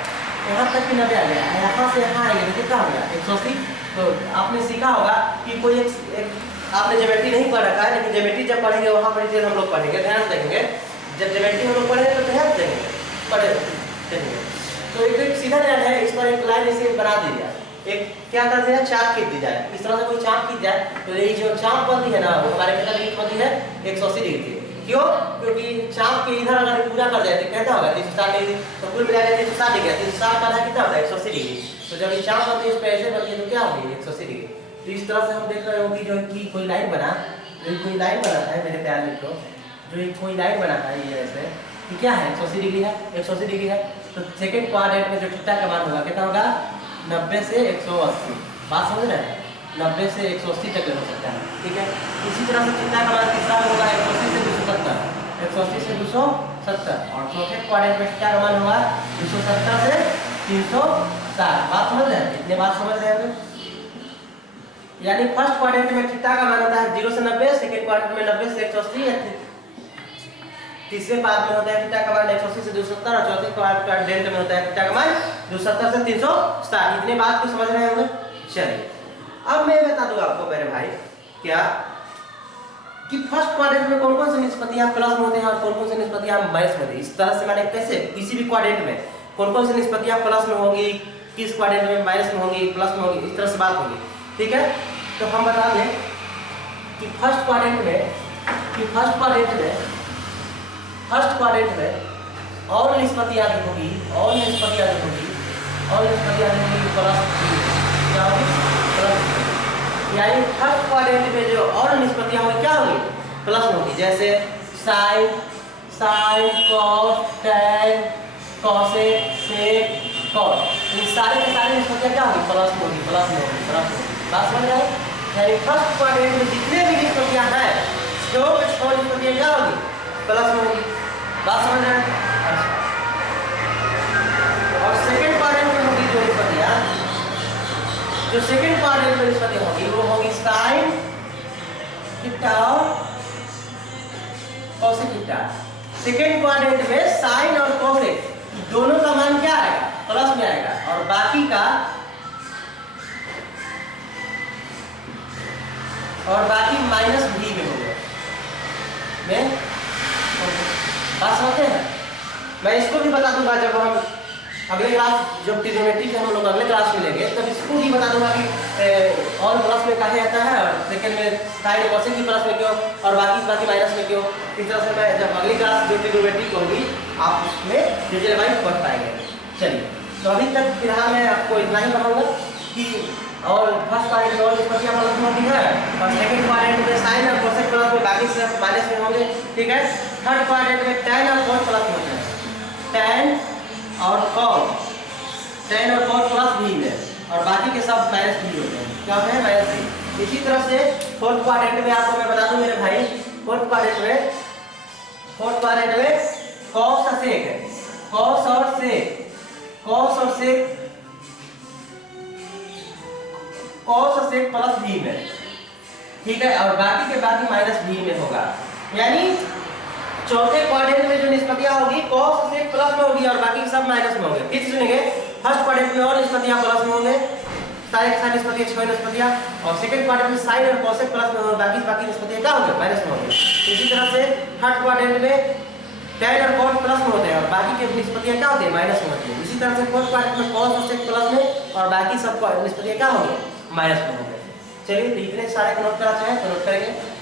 यहाँ तक की 90 आ गया, यहाँ से यहाँ आ गया कितना हो गया 180। तो आपने सीखा होगा कि कोई एक आपने ज्योमेट्री नहीं पढ़ रखा है, लेकिन ज्योमेट्री जब पढ़ेंगे वहाँ पर हम लोग पढ़ेंगे, ध्यान देंगे। जब ज्योमेट्री हम लोग पढ़ेंगे तो ध्यान देंगे, पढ़ेंगे। तो एक सीधा लाइन है, इस पर एक लाइन ऐसे बना दी जाए, एक क्या कर दिया चाप खींच दी जाए, इस तरह से कोई चाप खींच जाए तो ये जो चाप बनती है ना वो हमारे कितना डिग्री बनती है 180 डिग्री की। क्यों? क्योंकि चाप के इधर अगर पूरा कर जाए तो कहता होगा 360 डिग्री, तो कुल मिला के 360 डिग्री, 360 का आधा कितना होता है 180 डिग्री। तो जब ये चाप बनती है इस पे ऐसे बनती है तो क्या होगी 180 डिग्री। तो इस तरह से हम देख रहे हो कि जो कि कोई लाइन बना, जो कोई लाइन बना है मेरे प्यार मित्रों, जो कोई लाइन बना है ये ऐसे कि क्या है 180 डिग्री है, 180 डिग्री है। तो सेकंड क्वाड्रेंट में जो थीटा का मान होगा कितना होगा 90 से 180। बात समझ रहे हैं, 90 से 180 तक हो सकता है। ठीक है, इसी तरह से थीटा का मान तीसरा होगा 180 से 270, 180 से 270, और चौथे क्वाड्रेंट में थीटा का मान होगा 270 से 360। बात समझ रहे हैं, इतने बात समझ रहे हैं। यानी फर्स्ट क्वाड्रेंट में थीटा का मान होता है 0 से 90, सेकंड क्वाड्रेंट में 90 से 180, तीसरे पाद में होता है थीटा का मान 180 से 270, और चौथे क्वाड्रेंट में होता है थीटा का मान 270 से 360। इतने बात को समझ रहे होंगे। चलिए अब मैं बता दूं आपको मेरे भाई क्या कि फर्स्ट क्वाड्रेंट में कौन-कौन से निष्पत्तियां प्लस में होते हैं और कौन-कौन से निष्पत्तियां माइनस में होती है। इस तरह से माने कैसे किसी भी क्वाड्रेंट में कौन-कौन से निष्पत्तियां प्लस में होंगी, किस क्वाड्रेंट में माइनस में होंगी, प्लस में होंगी, इस तरह से बात होगी। ठीक है, तो हम बता दें कि फर्स्ट क्वाड्रेंट में और निष्पत्तियां होगी, और निष्पत्तियां होगी प्लस क्या होगी प्लस, यानी फर्स्ट क्वाड्रेंट में जो और निष्पत्तियां होगी क्या होगी प्लस होगी। जैसे साइन, कॉस, टैन, कोसेक, सेक, कॉस, इन सारे के सारे निष्पत्तियां क्या होगी प्लस में होगी। बात समझ रहे हैं, यानी फर्स्ट क्वाड्रेंट में जितने भी निष्पत्तियां हैं जो निष्पत्तियां क्या होगी प्लस में होगी। बात समझ रहे हैं। और सेकंड क्वाड्रेंट में होगी जो निष्पत्तियां, जो सेकंड क्वाड्रेंट में निष्पत्तियां होगी वो होगी साइन थीटा और कोसेक थीटा। सेकंड क्वाड्रेंट में साइन और कोसेक दोनों का मान क्या आएगा प्लस में आएगा, और बाकी माइनस भी में होगा। बात समझते हैं। मैं इसको भी बता दूंगा जब हम अगले क्लास, जब ट्रिग्नोमेट्री के हम लोग अगले क्लास में लेंगे तब इसको भी बता दूंगा कि और प्लस में कहे जाता है और सेकंड में साइन कोसेक की प्लस में क्यों और बाकी माइनस में क्यों। इस तरह से मैं जब अगली क्लास जो ट्रिग्नोमेट्री होगी आप उसमें डिटेल वाइज पढ़ पाएंगे। चलिए, तो अभी तक फिलहाल मैं आपको इतना ही बताऊंगा कि और फर्स्ट क्वाड्रेंट में और निष्पत्तियां प्लस में होती है, और सेकंड क्वाड्रेंट में साइन और कोसेक प्लस में, बाकी सब माइनस में होंगे। ठीक है, थर्ड क्वाड्रेंट में टैन और कॉस प्लस में होते हैं, टैन और कॉस प्लस भी है, और बाकी के सब माइनस भी होते हैं। क्या है माइनस भी। इसी तरह से फोर्थ क्वाड्रेंट में आपको मैं बता दूं मेरे भाई, फोर्थ क्वाड्रेंट में कॉस और सेक है, कॉस और सेक प्लस भी में। ठीक है, और बाकी माइनस भी में होगा। यानी चौथे क्वाड्रेंट में जो निष्पत्तियां होगी cos और sec प्लस में होगी और बाकी सब माइनस में होंगे। फिर सुनेंगे फर्स्ट क्वाड्रेंट में और निष्पत्तियां प्लस में होंगे, सारी निष्पत्तियां 6 निष्पत्तियां, और सेकंड क्वाड्रेंट में sin और cosec प्लस में होंगे, बाकी निष्पत्तियां क्या होंगे माइनस में होंगे। इसी तरह से थर्ड क्वाड्रेंट में tan और cot प्लस में होते हैं और बाकी के निष्पत्तियां क्या होती है माइनस में होती है। इसी तरह से फोर्थ क्वाड्रेंट में cos और sec प्लस में और बाकी सब निष्पत्तियां क्या होंगे माइनस में होंगे। चलिए तो इतने सारे को नोट कराते हैं तो नोट करेंगे।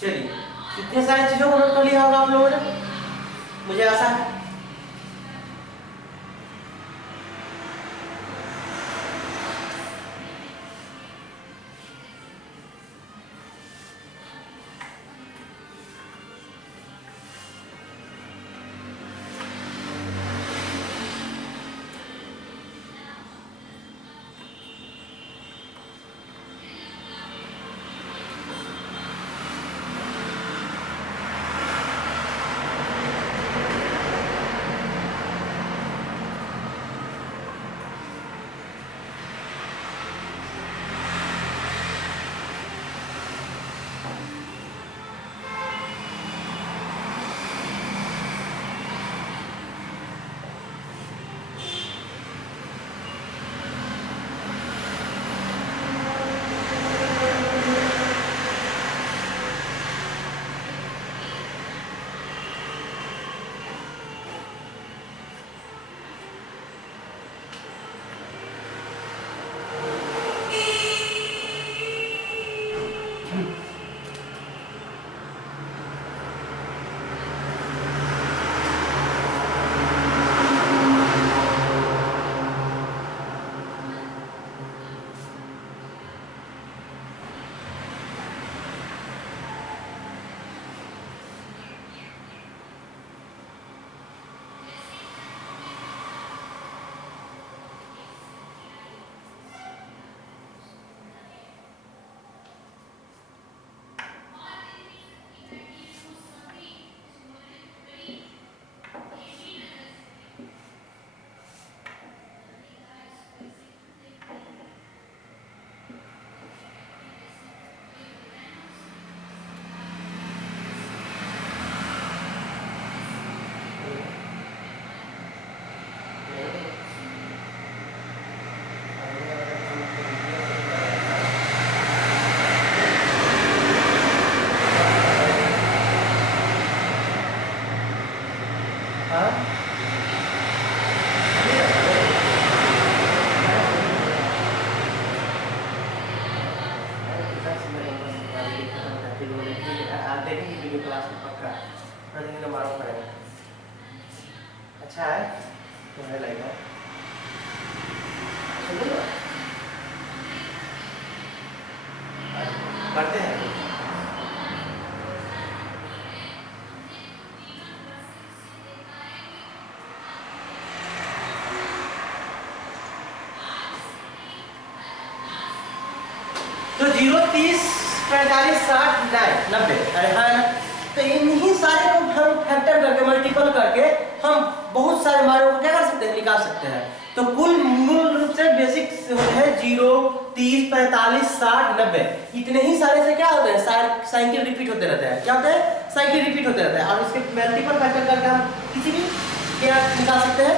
चलिए इतने सारी चीजों को नोट कर लिया होगा आप लोगों ने, मुझे आशा है। अच्छा है तुम्हारे लगेगा करते हैं। तो 0, 30, 45, 60, 90, अरे हाँ ना, तो इन्हीं सारे को हम फैक्टर करके मल्टीपल करके हम बहुत सारे मानों को क्या कर सकते हैं निकाल सकते हैं। तो कुल मूल रूप से बेसिक होते हैं 0, 30, 45, 60, 90, इतने ही सारे से क्या होते हैं साइकिल रिपीट होते रहते हैं। क्या होते हैं साइकिल रिपीट होते रहते हैं और इसके मल्टीपल फैक्टर करके हम किसी भी क्या निकाल सकते हैं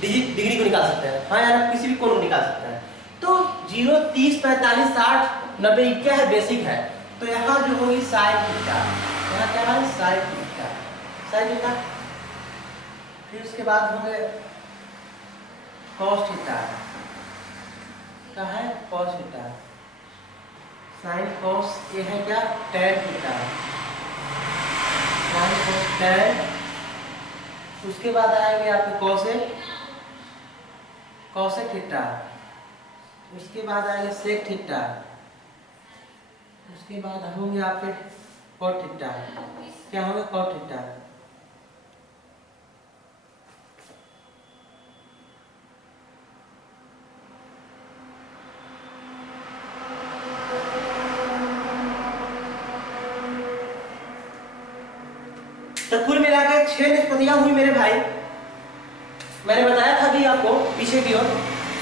डिग्री को निकाल सकते हैं। हाँ यार किसी भी कोण को निकाल सकते हैं। तो 0, 30, 45, 60, 90 क्या है बेसिक है। तो यहाँ जो होगी साइन थीटा, यहाँ क्या है साइन थीटा, साइन थीटा, फिर उसके बाद हो गए कॉस थीटा, क्या है कॉस थीटा, साइन कॉस ये है क्या tan theta, sine cos tan, उसके बाद आएंगे आपके कॉसेक, कॉसेक थीटा, उसके बाद आएगा सेक थीटा, उसके बाद होंगे आपके कॉट थीटा। क्या होगा? Cot theta. तो कुल मिला के 6 निष्पत्तियां हुई मेरे भाई। मैंने बताया था भी आपको पीछे की ओर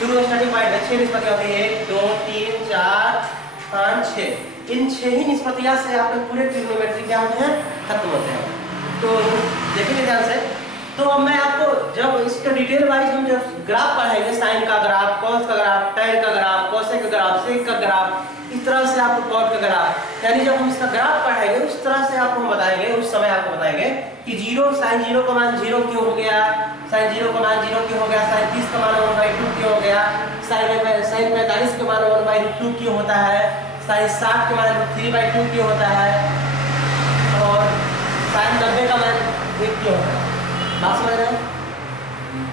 शुरू स्टार्टिंग पॉइंट में 6 निष्पत्तियां होती है, 1 2 3 4 5 6। इन 6 ही निष्पत्तियां से आपके पूरे ट्रिग्नोमेट्री क्या होते हैं? खत्म होते हैं। तो देखिए ध्यान से। तो अब मैं आपको जब इसका डिटेल वाइज हम जब ग्राफ पढ़ाएंगे, साइन का ग्राफ, कॉस का ग्राफ, टैन का ग्राफ, कोसेक का ग्राफ, सेक का ग्राफ, इस तरह से आपको कॉट का ग्राफ, यानी जब हम इसका ग्राफ पढ़ाएंगे उस तरह से आपको हम बताएंगे, उस समय आपको बताएंगे कि जीरो साइन जीरो का मान 0 क्यों हो गया, साइन 0 का मान 0 क्यों हो गया, साइन 30 का मान 1/2 क्यों हो गया, साइन 45 का मान 1/2 क्यों होता है, साइन 60 का मान 3/2 क्यों होता है, और साइन 90 का मान 1 क्यों होता है। बात समझ रहे हैं?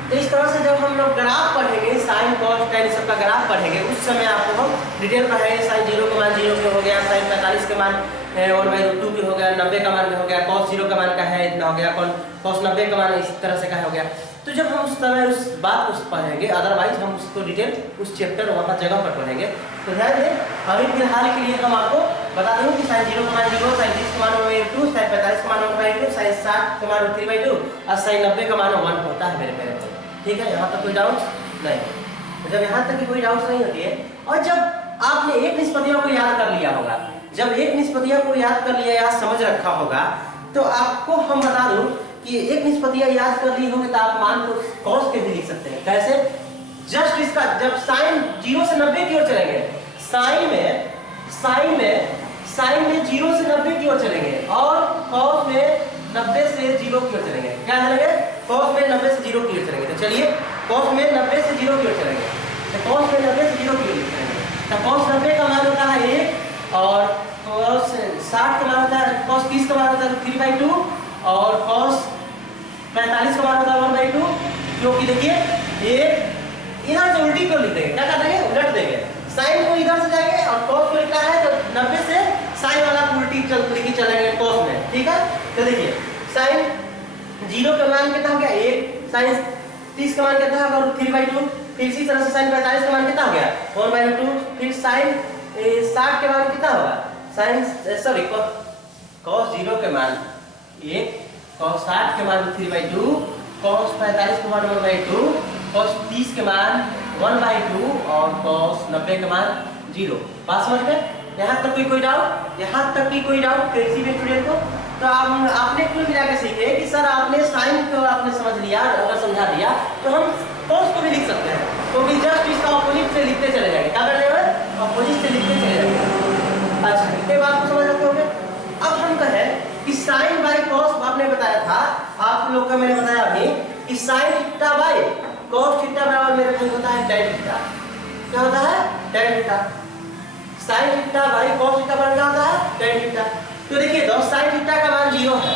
तो इस तरह से जब हम लोग ग्राफ पढ़ेंगे, साइन कॉस टैन सब का ग्राफ पढ़ेंगे, उस समय आपको हम डिटेल पढ़ाएंगे। साइन 0 का मान 0 क्यों हो गया, साइन 45 का मान 1/2 क्यों हो गया, 90 का मान हो गया, कॉस 0 का मान का है इतना हो गया, कॉस 90 का मान इस तरह से का हो गया। तो जब हम उस समय उस बात को पढ़ेंगे, अदरवाइज हम उसको डिटेल उस चैप्टर वहाँ जगह पर पढ़ेंगे। तो ध्यान दें, अभी फिलहाल के लिए हम आपको बता दूं कि साइन 0 का मान 0, साइन 30 का मान 1/2, साइन 45 का मान 1/2, साइन 60 का मान 3/2 और साइन 90 का मान 1 होता है मेरे प्यारे। ठीक है, यहाँ तक कोई डाउट नहीं? तो जब यहाँ तक की कोई डाउट नहीं होती है, और जब आपने एक निष्पत्तियों को याद कर लिया होगा, जब एक निष्पत्तियों को याद कर लिया या समझ रखा होगा, तो आपको हम बता दूं कि एक निष्पत्तियां याद कर ली होगी तो आप मान को कॉस के भी लिख सकते हैं। कैसे? जस्ट इसका जब साइन 0 से 90 की ओर चलेंगे, साइन में 0 से 90 की ओर चलेंगे, और कॉस में 90 से 0 की ओर चलेंगे। क्या चलेंगे? कॉस में 90 से 0 की ओर चलेंगे। तो चलिए कॉस में 90 से 0 की ओर चलेंगे। तो कॉस में 90 से 0 की ओर चलेंगे। तो कॉस 90 का मान होता है 1, और कॉस 60 का मान होता है, कॉस 30 का मान होता है 3/2, और कॉस 45 का मान होता है 1/2। क्योंकि देखिए एक इधर से उल्टी को लिख देंगे, क्या कर देंगे? उलट देंगे। साइन को इधर से जाएंगे और कॉस को लिखना है तो 90 से साइन वाला उल्टी चलेंगे कॉस में। ठीक है, तो देखिए साइन 0 का मान कितना हो गया 1, साइन 30 का मान कितना होगा 3/2, फिर इसी तरह से साइन 45 का मान कितना हो गया 1/2, फिर साइन 60 के मान कितना होगा, साइन सॉरी कॉस 0 के मान 1, कॉस 60 के मान 3/2, कॉस 45 के मान 1/2, कॉस 30 के मान 1/2 और कॉस 90 के मान 0। बात समझ में? यहाँ तक कोई डाउट? यहाँ तक की कोई डाउट किसी भी स्टूडेंट को? तो आपने कुल मिला के सीखे कि सर आपने साइन को आपने समझ लिया, अगर समझा दिया तो हम कॉस को भी लिख सकते हैं, क्योंकि जस्ट इसका ऑपोजिट से लिखते चले जाएंगे। क्या कर रहे हैं? ऑपोजिट से लिखते चले जाएंगे। अच्छा, इतने बात को समझ रखे होंगे। अब हम कहें कि साइन बाई कॉस, आपने बताया था, आप लोग को मैंने बताया अभी कि sine theta by cos theta बराबर मेरे पास होता है tan थीटा। क्या होता है? tan theta. Sine theta by cos theta बराबर क्या होता है? tan theta. तो देखिए दोस्त, साइन थीटा का मान 0 है,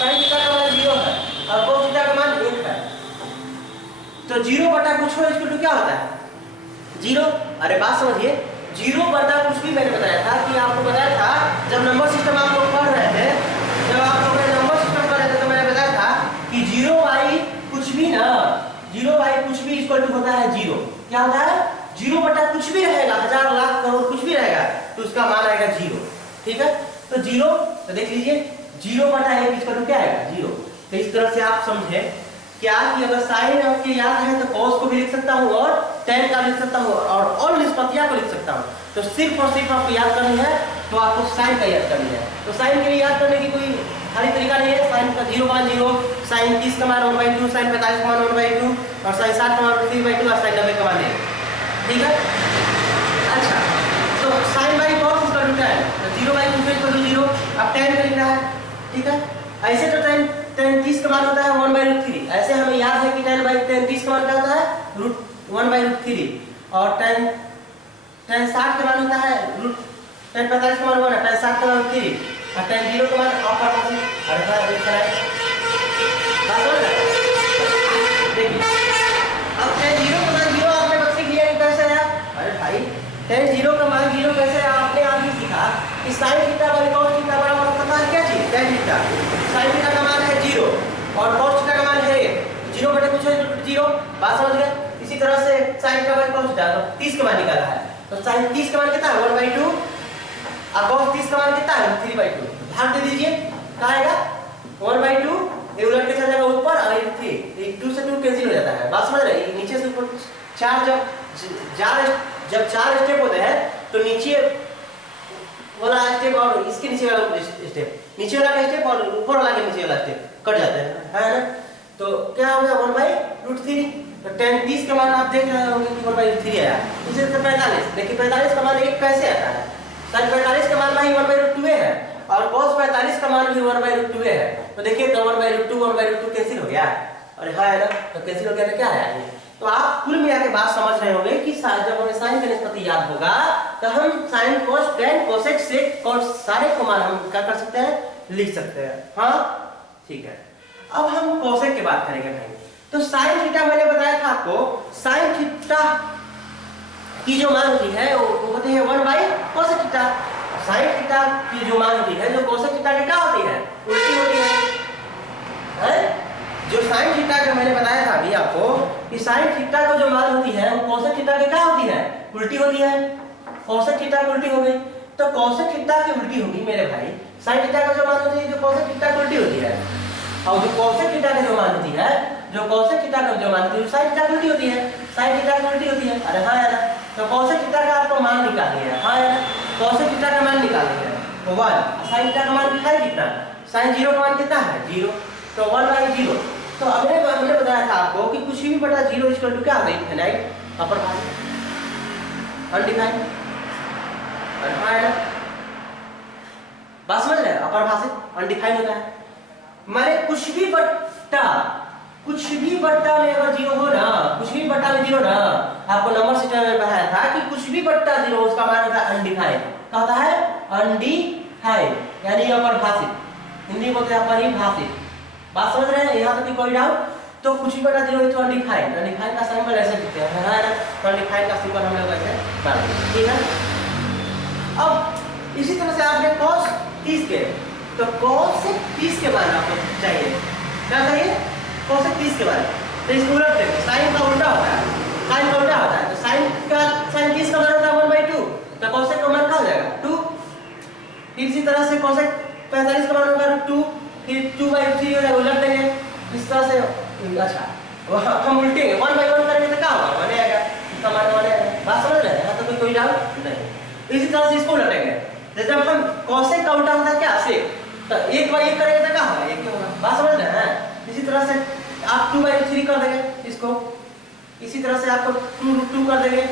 साइन थीटा का मान 0 है और कॉस थीटा का मान 1 है। तो 0 बटा कुछ हो इसको क्या होता है? 0। अरे बात समझिए, 0 बटा कुछ भी मैंने बताया था कि आपको बताया था जब नंबर सिस्टम आप लोग पढ़ रहे थे, जब आप लोग नंबर सिस्टम पढ़ रहे थे तो मैंने बताया था कि 0 बाई कुछ भी ना, 0 बाई कुछ भी इक्वल टू होता है 0। क्या होता है? 0 बटा कुछ भी रहेगा, हजार लाख करोड़ कुछ भी रहेगा तो उसका मान आएगा 0। ठीक है, तो 0, तो देख लीजिए 0 बटा 1 इक्वल टू क्या आएगा? 0। तो इस तरह से आप समझे क्या कि अगर साइन आपके याद है तो कॉस को भी लिख सकता हूँ और tan का लिख सकता हूँ और निष्पत्तियां को लिख सकता हूँ। तो सिर्फ और सिर्फ आपको याद करनी है तो आपको साइन का याद करनी है। तो साइन के लिए याद करने की कोई खाली तरीका नहीं है। साइन का 0 मान 0, साइन 30 का मान 1/2, साइन 45 का मान 1/2 और साइन 60 का मान 3/2 और साइन 90 का मान 1। ठीक है, अच्छा, तो sine by cos equal to tan, 0 by cos equal to 0। अब tan का लिखना है। ठीक है, ऐसे तो tan 30 का मान होता है 1/3। ऐसे हमें याद है कि tan 30 का मान क्या होता है? √1/3 और tan 60 का मान होता है tan 45 का मान 1 है, tan 60 का मान 3 और tan 0 का मान आप पढ़ सकते हैं। अरे भाई एक कराए बात समझ रहे हैं? देखिए अब tan 0 का मान 0 आप tan 0 का मान 0 कैसे आपने आप ही सीखा कि sin theta by cos theta बराबर होता है क्या चीज tan थीटा। sin थीटा का मान है 0 और cos थीटा का मान है 0 बटे कुछ है 0, बात समझ गए। इसी तरह से sin theta by cos theta तो 30 का मान निकाला है तो sin 30 का मान कितना है 1/2 और cos 30 का मान कितना है 3/2। भाग दे दीजिए कहाँ आएगा 1/2 ये उलट के चला जाएगा ऊपर और ये 3 2 से 2 कैंसिल हो जाता है। बात समझ रहे हैं नीचे से ऊपर 4 जब 4 स्टेप होते हैं तो नीचे वाला स्टेप और इसके नीचे वाला स्टेप नीचे वाला का स्टेप और ऊपर वाला के नीचे वाला स्टेप कट जाते हैं है ना। तो क्या हो गया 1/√3 तो tan 30 का मान आप देख रहे होंगे कि 1/3 आया। इसी तरह 45 देखिए 45 का मान 1 कैसे आता है sin 45 का मान भाई 1/2 है और cos 45 का मान भी 1/2 है। तो देखिए तो 1/2 कैंसिल हो गया अरे हाँ है ना तो कैंसिल हो गया तो क्या आया ये। तो आप कुल मिला के बात समझ रहे होंगे कि जब हमें साइन का निष्पत्ति याद होगा तो हम sin cos tan cosec sec cos सारे को मान हम क्या कर सकते हैं लिख सकते हैं। हाँ ठीक है अब हम cosec की बात करेंगे भाई। तो sin थीटा मैंने बताया था आपको sin थीटा की जो मान होती है वो होती है 1/cosec थीटा। sin थीटा की जो मान होती है जो cosec थीटा की क्या होती है उल्टी होती है। जो sin थीटा का मैंने बताया था अभी आपको कि sin थीटा का जो मान होती है वो cosec थीटा की क्या होती है उल्टी होती है। cosec थीटा की उल्टी हो गई तो cosec थीटा की उल्टी होगी मेरे भाई sin थीटा का जो मान होती है जो cosec थीटा की उल्टी होती है और जो cosec थीटा की जो मान होती है जो cosec थीटा का जो मान होती है sin थीटा की उल्टी होती है sin थीटा की उल्टी होती है। अरे हाँ यार तो cosec थीटा का आपको मान निकाल लिया है। हाँ यार cosec थीटा का मान निकाल लिया है तो 1 sin थीटा का मान है कितना sin 0 का मान कितना है 0 तो 1/0। तो हमने बताया था आपको कि कुछ भी बटा 0 इक्वल टू क्या होगा इनफिनाइट अपर भाग अनडिफाइंड। और हाँ है ना बात समझ रहे हैं अपर भाग से अनडिफाइंड होता है माने कुछ भी बट्टा में अगर 0 हो ना कुछ भी बट्टा में 0 ना आपको नंबर सिस्टम में पढ़ाया था कि कुछ भी बट्टा 0 उसका मान होता है अनडिफाइंड। क्या होता है अनडिफाइंड यानी अपरिभाषित हिंदी बोलते हैं अपरिभाषित। बात समझ रहे हैं यहाँ तक कोई डाउट। तो कुछ भी बटा 0 तो अनडिफाइंड अनडिफाइंड का सिंबल ऐसे लिखते हैं है ना तो अनडिफाइंड का सिंबल हम लोग ऐसे डालेंगे ठीक है। अब इसी तरह से आपने cos 30 के तो cos 30 के मान आपको चाहिए क्या चाहिए cos 30 के मान तो इसको उलट देंगे sin का उल्टा होता है sin का उल्टा होता है तो sin 30 का मान होता है 1/2 तो cos का मान क्या हो जाएगा 2। फिर इसी तरह से cos 45 का मान होगा 2 फिर 2/3 हो जाएगा उलट देंगे इस तरह से। अच्छा हम उल्टेंगे 1/1 करेंगे तो क्या होगा 1 आएगा इसका मान 1 आएगा। बात समझ रहे हैं तो कोई डाउट नहीं। इसी तरह से इसको उलटेंगे जब हम cosec का उल्टा होता है क्या sec तो 1/1 करेंगे तो क्या होगा 1 होगा। बात समझ रहे हैं। इसी तरह से आप 2/3 कर देंगे इसको इसी तरह से आपको 2√2 कर देंगे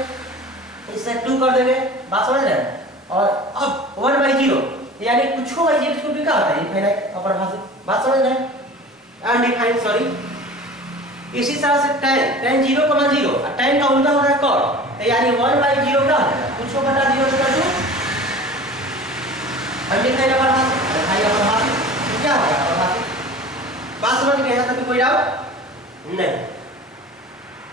इससे 2 कर देंगे। बात समझ रहे हैं। और अब 1/0 यानी कुछ हो भाई इसको भी क्या होता है इनफाइनाइट अपरिभाषित। बात समझ रहे हैं अनडिफाइंड सॉरी। इसी तरह से tan 0 का मान 0 और tan का उल्टा होता है cot तो यानी 1/0 क्या होता है कुछ हो बटा 0 बटा 2 अनडिफाइंड अपरिभाषित भाई अपरिभाषित तो क्या होगा अपरिभाषित। बात समझ गए यहाँ तक कोई डाउट नहीं।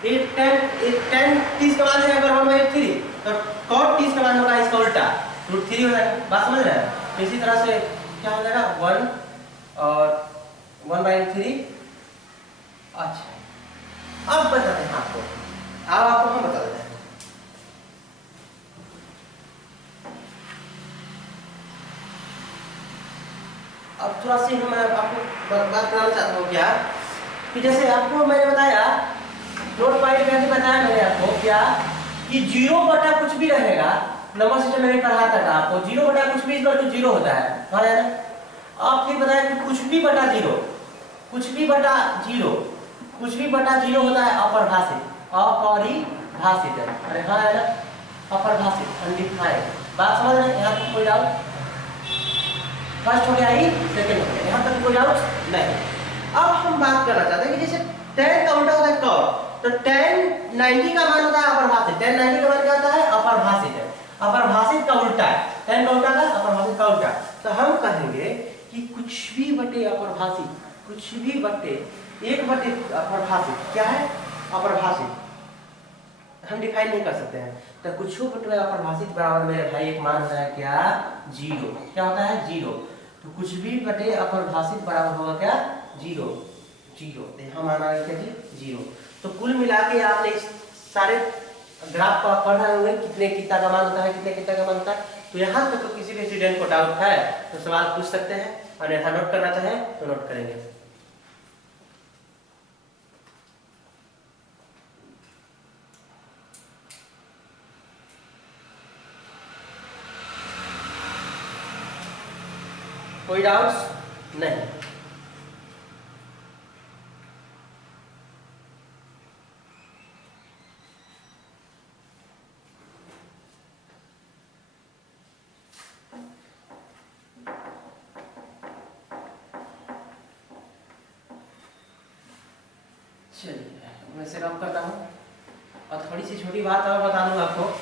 फिर tan 30 का मान है अगर 1/3 तो cot 30 का मान होगा इसका उल्टा √3 हो जाएगा। बात समझ रहे हैं। इसी तरह से क्या हो जाएगा 1 और 1/3। अच्छा अब बताते हैं आपको अब हम बता देते हैं। अब थोड़ा सी मैं आपको बात करना चाहता हूँ क्या कि जैसे आपको मैंने बताया नोट पॉइंट करके बताया मैंने आपको क्या कि 0 बटा कुछ भी रहेगा नंबर सिस्टम में पढ़ाता था आपको 0 बटा कुछ भी इक्वल टू 0 होता है हाँ यार। आप फिर बताया कि कुछ भी बटा 0 कुछ भी बटा 0 होता है अपरिभाषित है। अरे हाँ यार अपरिभाषित अनडिफाइंड। बात समझ रहे हैं यहाँ तक कोई डाउट फर्स्ट हो गया ही सेकंड हो गया यहाँ तक कोई डाउट नहीं। अब हम बात करना चाहते हैं कि जैसे tan का उल्टा होता है cot तो tan 90 का मान होता है अपरिभाषित। tan 90 का मान क्या होता है अपरिभाषित है अपरिभाषित का उल्टा है tan का उल्टा था अपरिभाषित का उल्टा। तो हम कहेंगे कि कुछ भी बटे अपरिभाषित कुछ भी बटे 1 बटे अपरिभाषित क्या है अपरिभाषित हम डिफाइन नहीं कर सकते हैं। तो कुछ बटे अपरिभाषित बराबर मेरे भाई एक मान होता है क्या, जीरो। क्या होता है, जीरो। तो कुछ भी बटे अपरिभाषित बराबर होगा क्या, जीरो। जीरो, तो यहाँ मान आ गया जी जीरो। तो कुल मिला के आपने सारे ग्राफ को आप पढ़ रहे होंगे, कितने कितना का मान होता है, कितने कितना का मान होता है। तो यहाँ तक तो किसी भी स्टूडेंट को डाउट है तो सवाल पूछ सकते हैं, और यहाँ नोट करना चाहे तो नोट करेंगे। कोई डाउट्स नहीं? चलिए मैं इसे कम करता हूँ, और थोड़ी सी छोटी बात और बता दूँ आपको।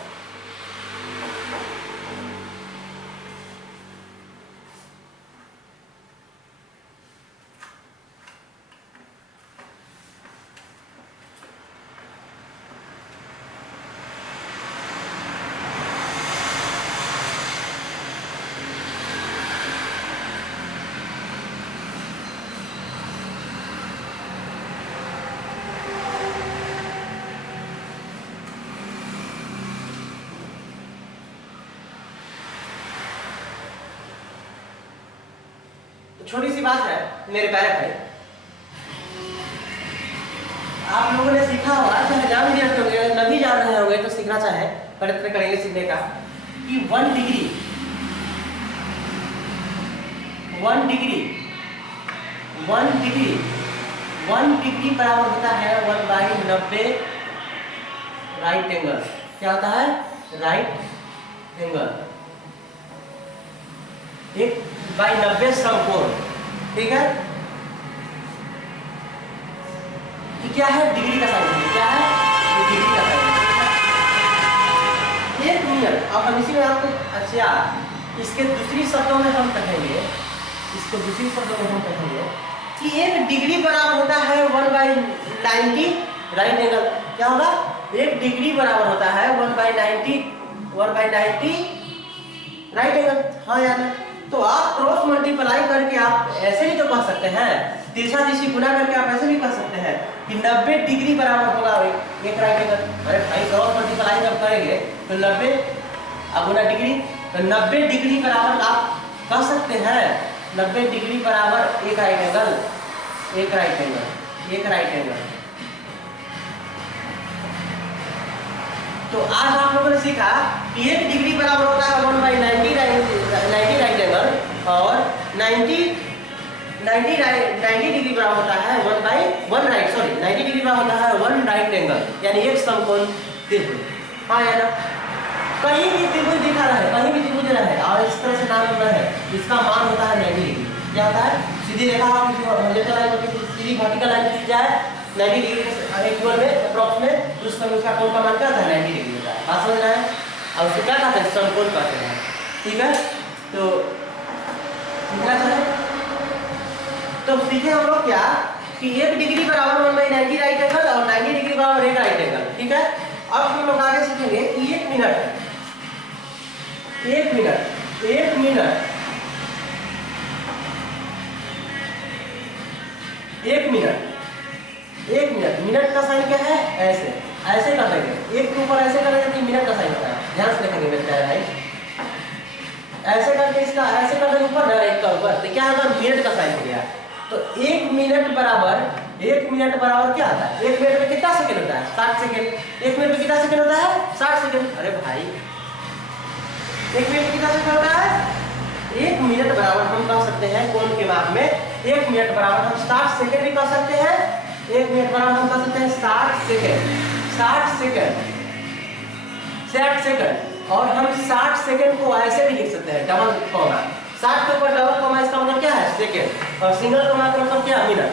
छोटी सी बात है मेरे प्यारे भाई, आप लोगों ने सीखा होगा, चाहे जान भी रहे होंगे, न भी जान रहे होंगे तो सीखना चाहे प्रयत्न करेंगे सीखने का, कि 1 डिग्री 1 डिग्री 1 डिग्री 1 डिग्री बराबर होता है 1/90 राइट एंगल। क्या होता है, राइट एंगल, 1/90 समकोण। ठीक है, कि क्या है, डिग्री का साइन। क्या है, ये डिग्री का साइन। 1 मिनट। अब हम इसी में आपको, अच्छा इसके दूसरी शब्दों में हम कहेंगे, इसको दूसरी शब्दों में हम कहेंगे कि 1 डिग्री बराबर होता है 1/90 राइट एंगल। क्या होगा, 1 डिग्री बराबर होता है 1/90 राइट एंगल। हाँ यार, तो आप क्रॉस मल्टीप्लाई करके आप ऐसे भी तो कह सकते हैं, तिरछा तिरछी गुना करके आप ऐसे भी कह सकते हैं कि 90 डिग्री बराबर होगा एक राइट एंगल। अरे भाई क्रॉस मल्टीप्लाई जब करेंगे तो 90 गुना डिग्री, तो 90 डिग्री बराबर आप कह सकते हैं 90 डिग्री बराबर एक राइट एंगल, एक राइट एंगल, एक राइट एंगल। तो आज आप लोगों ने सीखा कि 1 डिग्री बराबर होता है 1/90 राइट एंगल, और 90 डिग्री बराबर होता है 1/1 राइट, सॉरी 90 डिग्री बराबर होता है 1 राइट एंगल, यानी एक समकोण त्रिभुज। हाँ या ना, कहीं भी त्रिभुज दिखा रहा है, कहीं भी त्रिभुज रहे और इस तरह से नाम होता है, इसका मान होता है 90 डिग्री। क्या होता है, सीधी रेखा हॉरिजॉन्टल लाइन होती है, सीधी वर्टिकल लाइन खींची जाए 90 डिग्री इक्वल में अप्रॉक्स में, उस समय उसका कोण का मान क्या होता है, 90 डिग्री होता है। बात समझ रहा है, और उसे क्या कहते हैं, समकोण कहते हैं। ठीक है, तो सीखना चाहे तो सीखे हम लोग क्या कि 1 डिग्री बराबर 1/90 राइट एंगल और 90 डिग्री बराबर एक राइट एंगल। ठीक है, अब हम लोग आगे सीखेंगे कि 1 minute 1 minute 1 minute 1 minute 1 minute, minute का साइन क्या है, ऐसे ऐसे कर देंगे, एक के ऊपर ऐसे करेंगे कि मिनट का साइन होता है। ध्यान से देखेंगे मेरे प्यारे भाई, ऐसे करके इसका ऐसे कर देंगे ऊपर, एक का ऊपर, तो क्या होगा, मिनट का साइन हो गया। तो 1 मिनट बराबर क्या आता है, 1 मिनट में कितना सेकंड होता है, 60 सेकंड। 1 मिनट में कितना सेकंड होता है, 60 सेकंड। अरे भाई 1 मिनट में कितना सेकंड होता है, 1 मिनट बराबर हम कह सकते हैं कोण के माप में 1 मिनट बराबर हम 60 सेकंड भी कह सकते हैं। 1 मिनट बराबर हम कह सकते हैं 60 सेकंड, 60 सेकंड, 60 सेकंड। और हम 60 सेकंड को ऐसे भी लिख सकते हैं, डबल कॉमा, 60 के ऊपर डबल कॉमा, इसका मतलब क्या है, सेकंड, और सिंगल कॉमा का मतलब क्या, मिनट।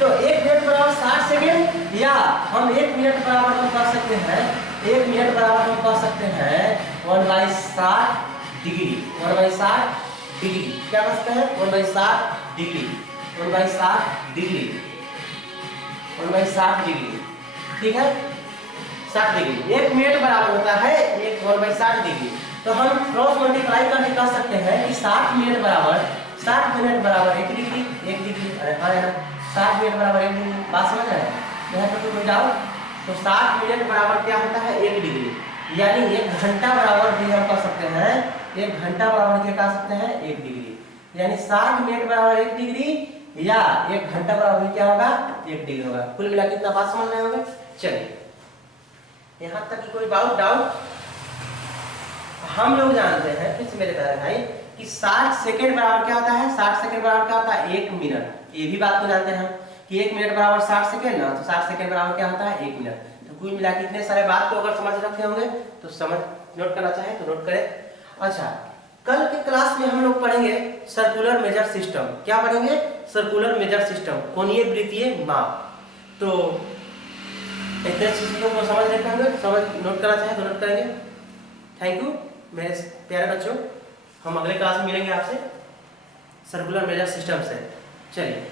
तो 1 मिनट बराबर 60 सेकंड, या हम 1 मिनट बराबर हम कह सकते हैं, 1 मिनट बराबर हम कह सकते हैं 1/60 डिग्री, 1/60 डिग्री। क्या कह सकते हैं, 1/60 डिग्री, 1/60 डिग्री, 1/60 डिग्री। ठीक है, 60 डिग्री। 1 मिनट बराबर होता है 1/60 डिग्री। तो हम क्रॉस मल्टीप्लाई करके कह सकते हैं कि 60 मिनट बराबर 1 डिग्री 1 डिग्री। अरे हाँ यार 60 मिनट बराबर 1 डिग्री, बात समझ रहे हैं? यहाँ पर कोई डाउट? तो 60 मिनट बराबर क्या होता है 1 डिग्री, यानी 1 घंटा बराबर भी हम कह सकते हैं 1 घंटा बराबर क्या कह सकते हैं 1 डिग्री। यानी 60 मिनट बराबर 1 डिग्री या 1 घंटा बराबर क्या होगा 1 डिग्री होगा। कुल मिला के कितना बात समझ रहे होंगे? चलिए यहाँ तक की कोई डाउट? हम लोग जानते हैं फिर से मेरे प्यारे भाई कि 60 सेकंड बराबर क्या होता है 60 सेकंड बराबर क्या होता है 1 मिनट। ये भी बात को जानते हैं हम कि 1 मिनट बराबर 60 सेकंड ना, तो 60 सेकंड बराबर क्या होता है 1 मिनट। तो कुल मिला के इतने सारे बात को अगर समझ रखे होंगे तो समझ नोट करना चाहे तो नोट करें। अच्छा, कल के क्लास में हम लोग पढ़ेंगे सर्कुलर मेजर सिस्टम। क्या पढ़ेंगे? सर्कुलर मेजर सिस्टम, कोणीय वृत्तीय माप। तो इतने चीजों को समझ रखे होंगे, समझ नोट करना चाहे तो नोट करेंगे। थैंक यू मेरे प्यारे बच्चों, हम अगले क्लास में मिलेंगे आपसे सर्कुलर मेजर सिस्टम से। चलिए।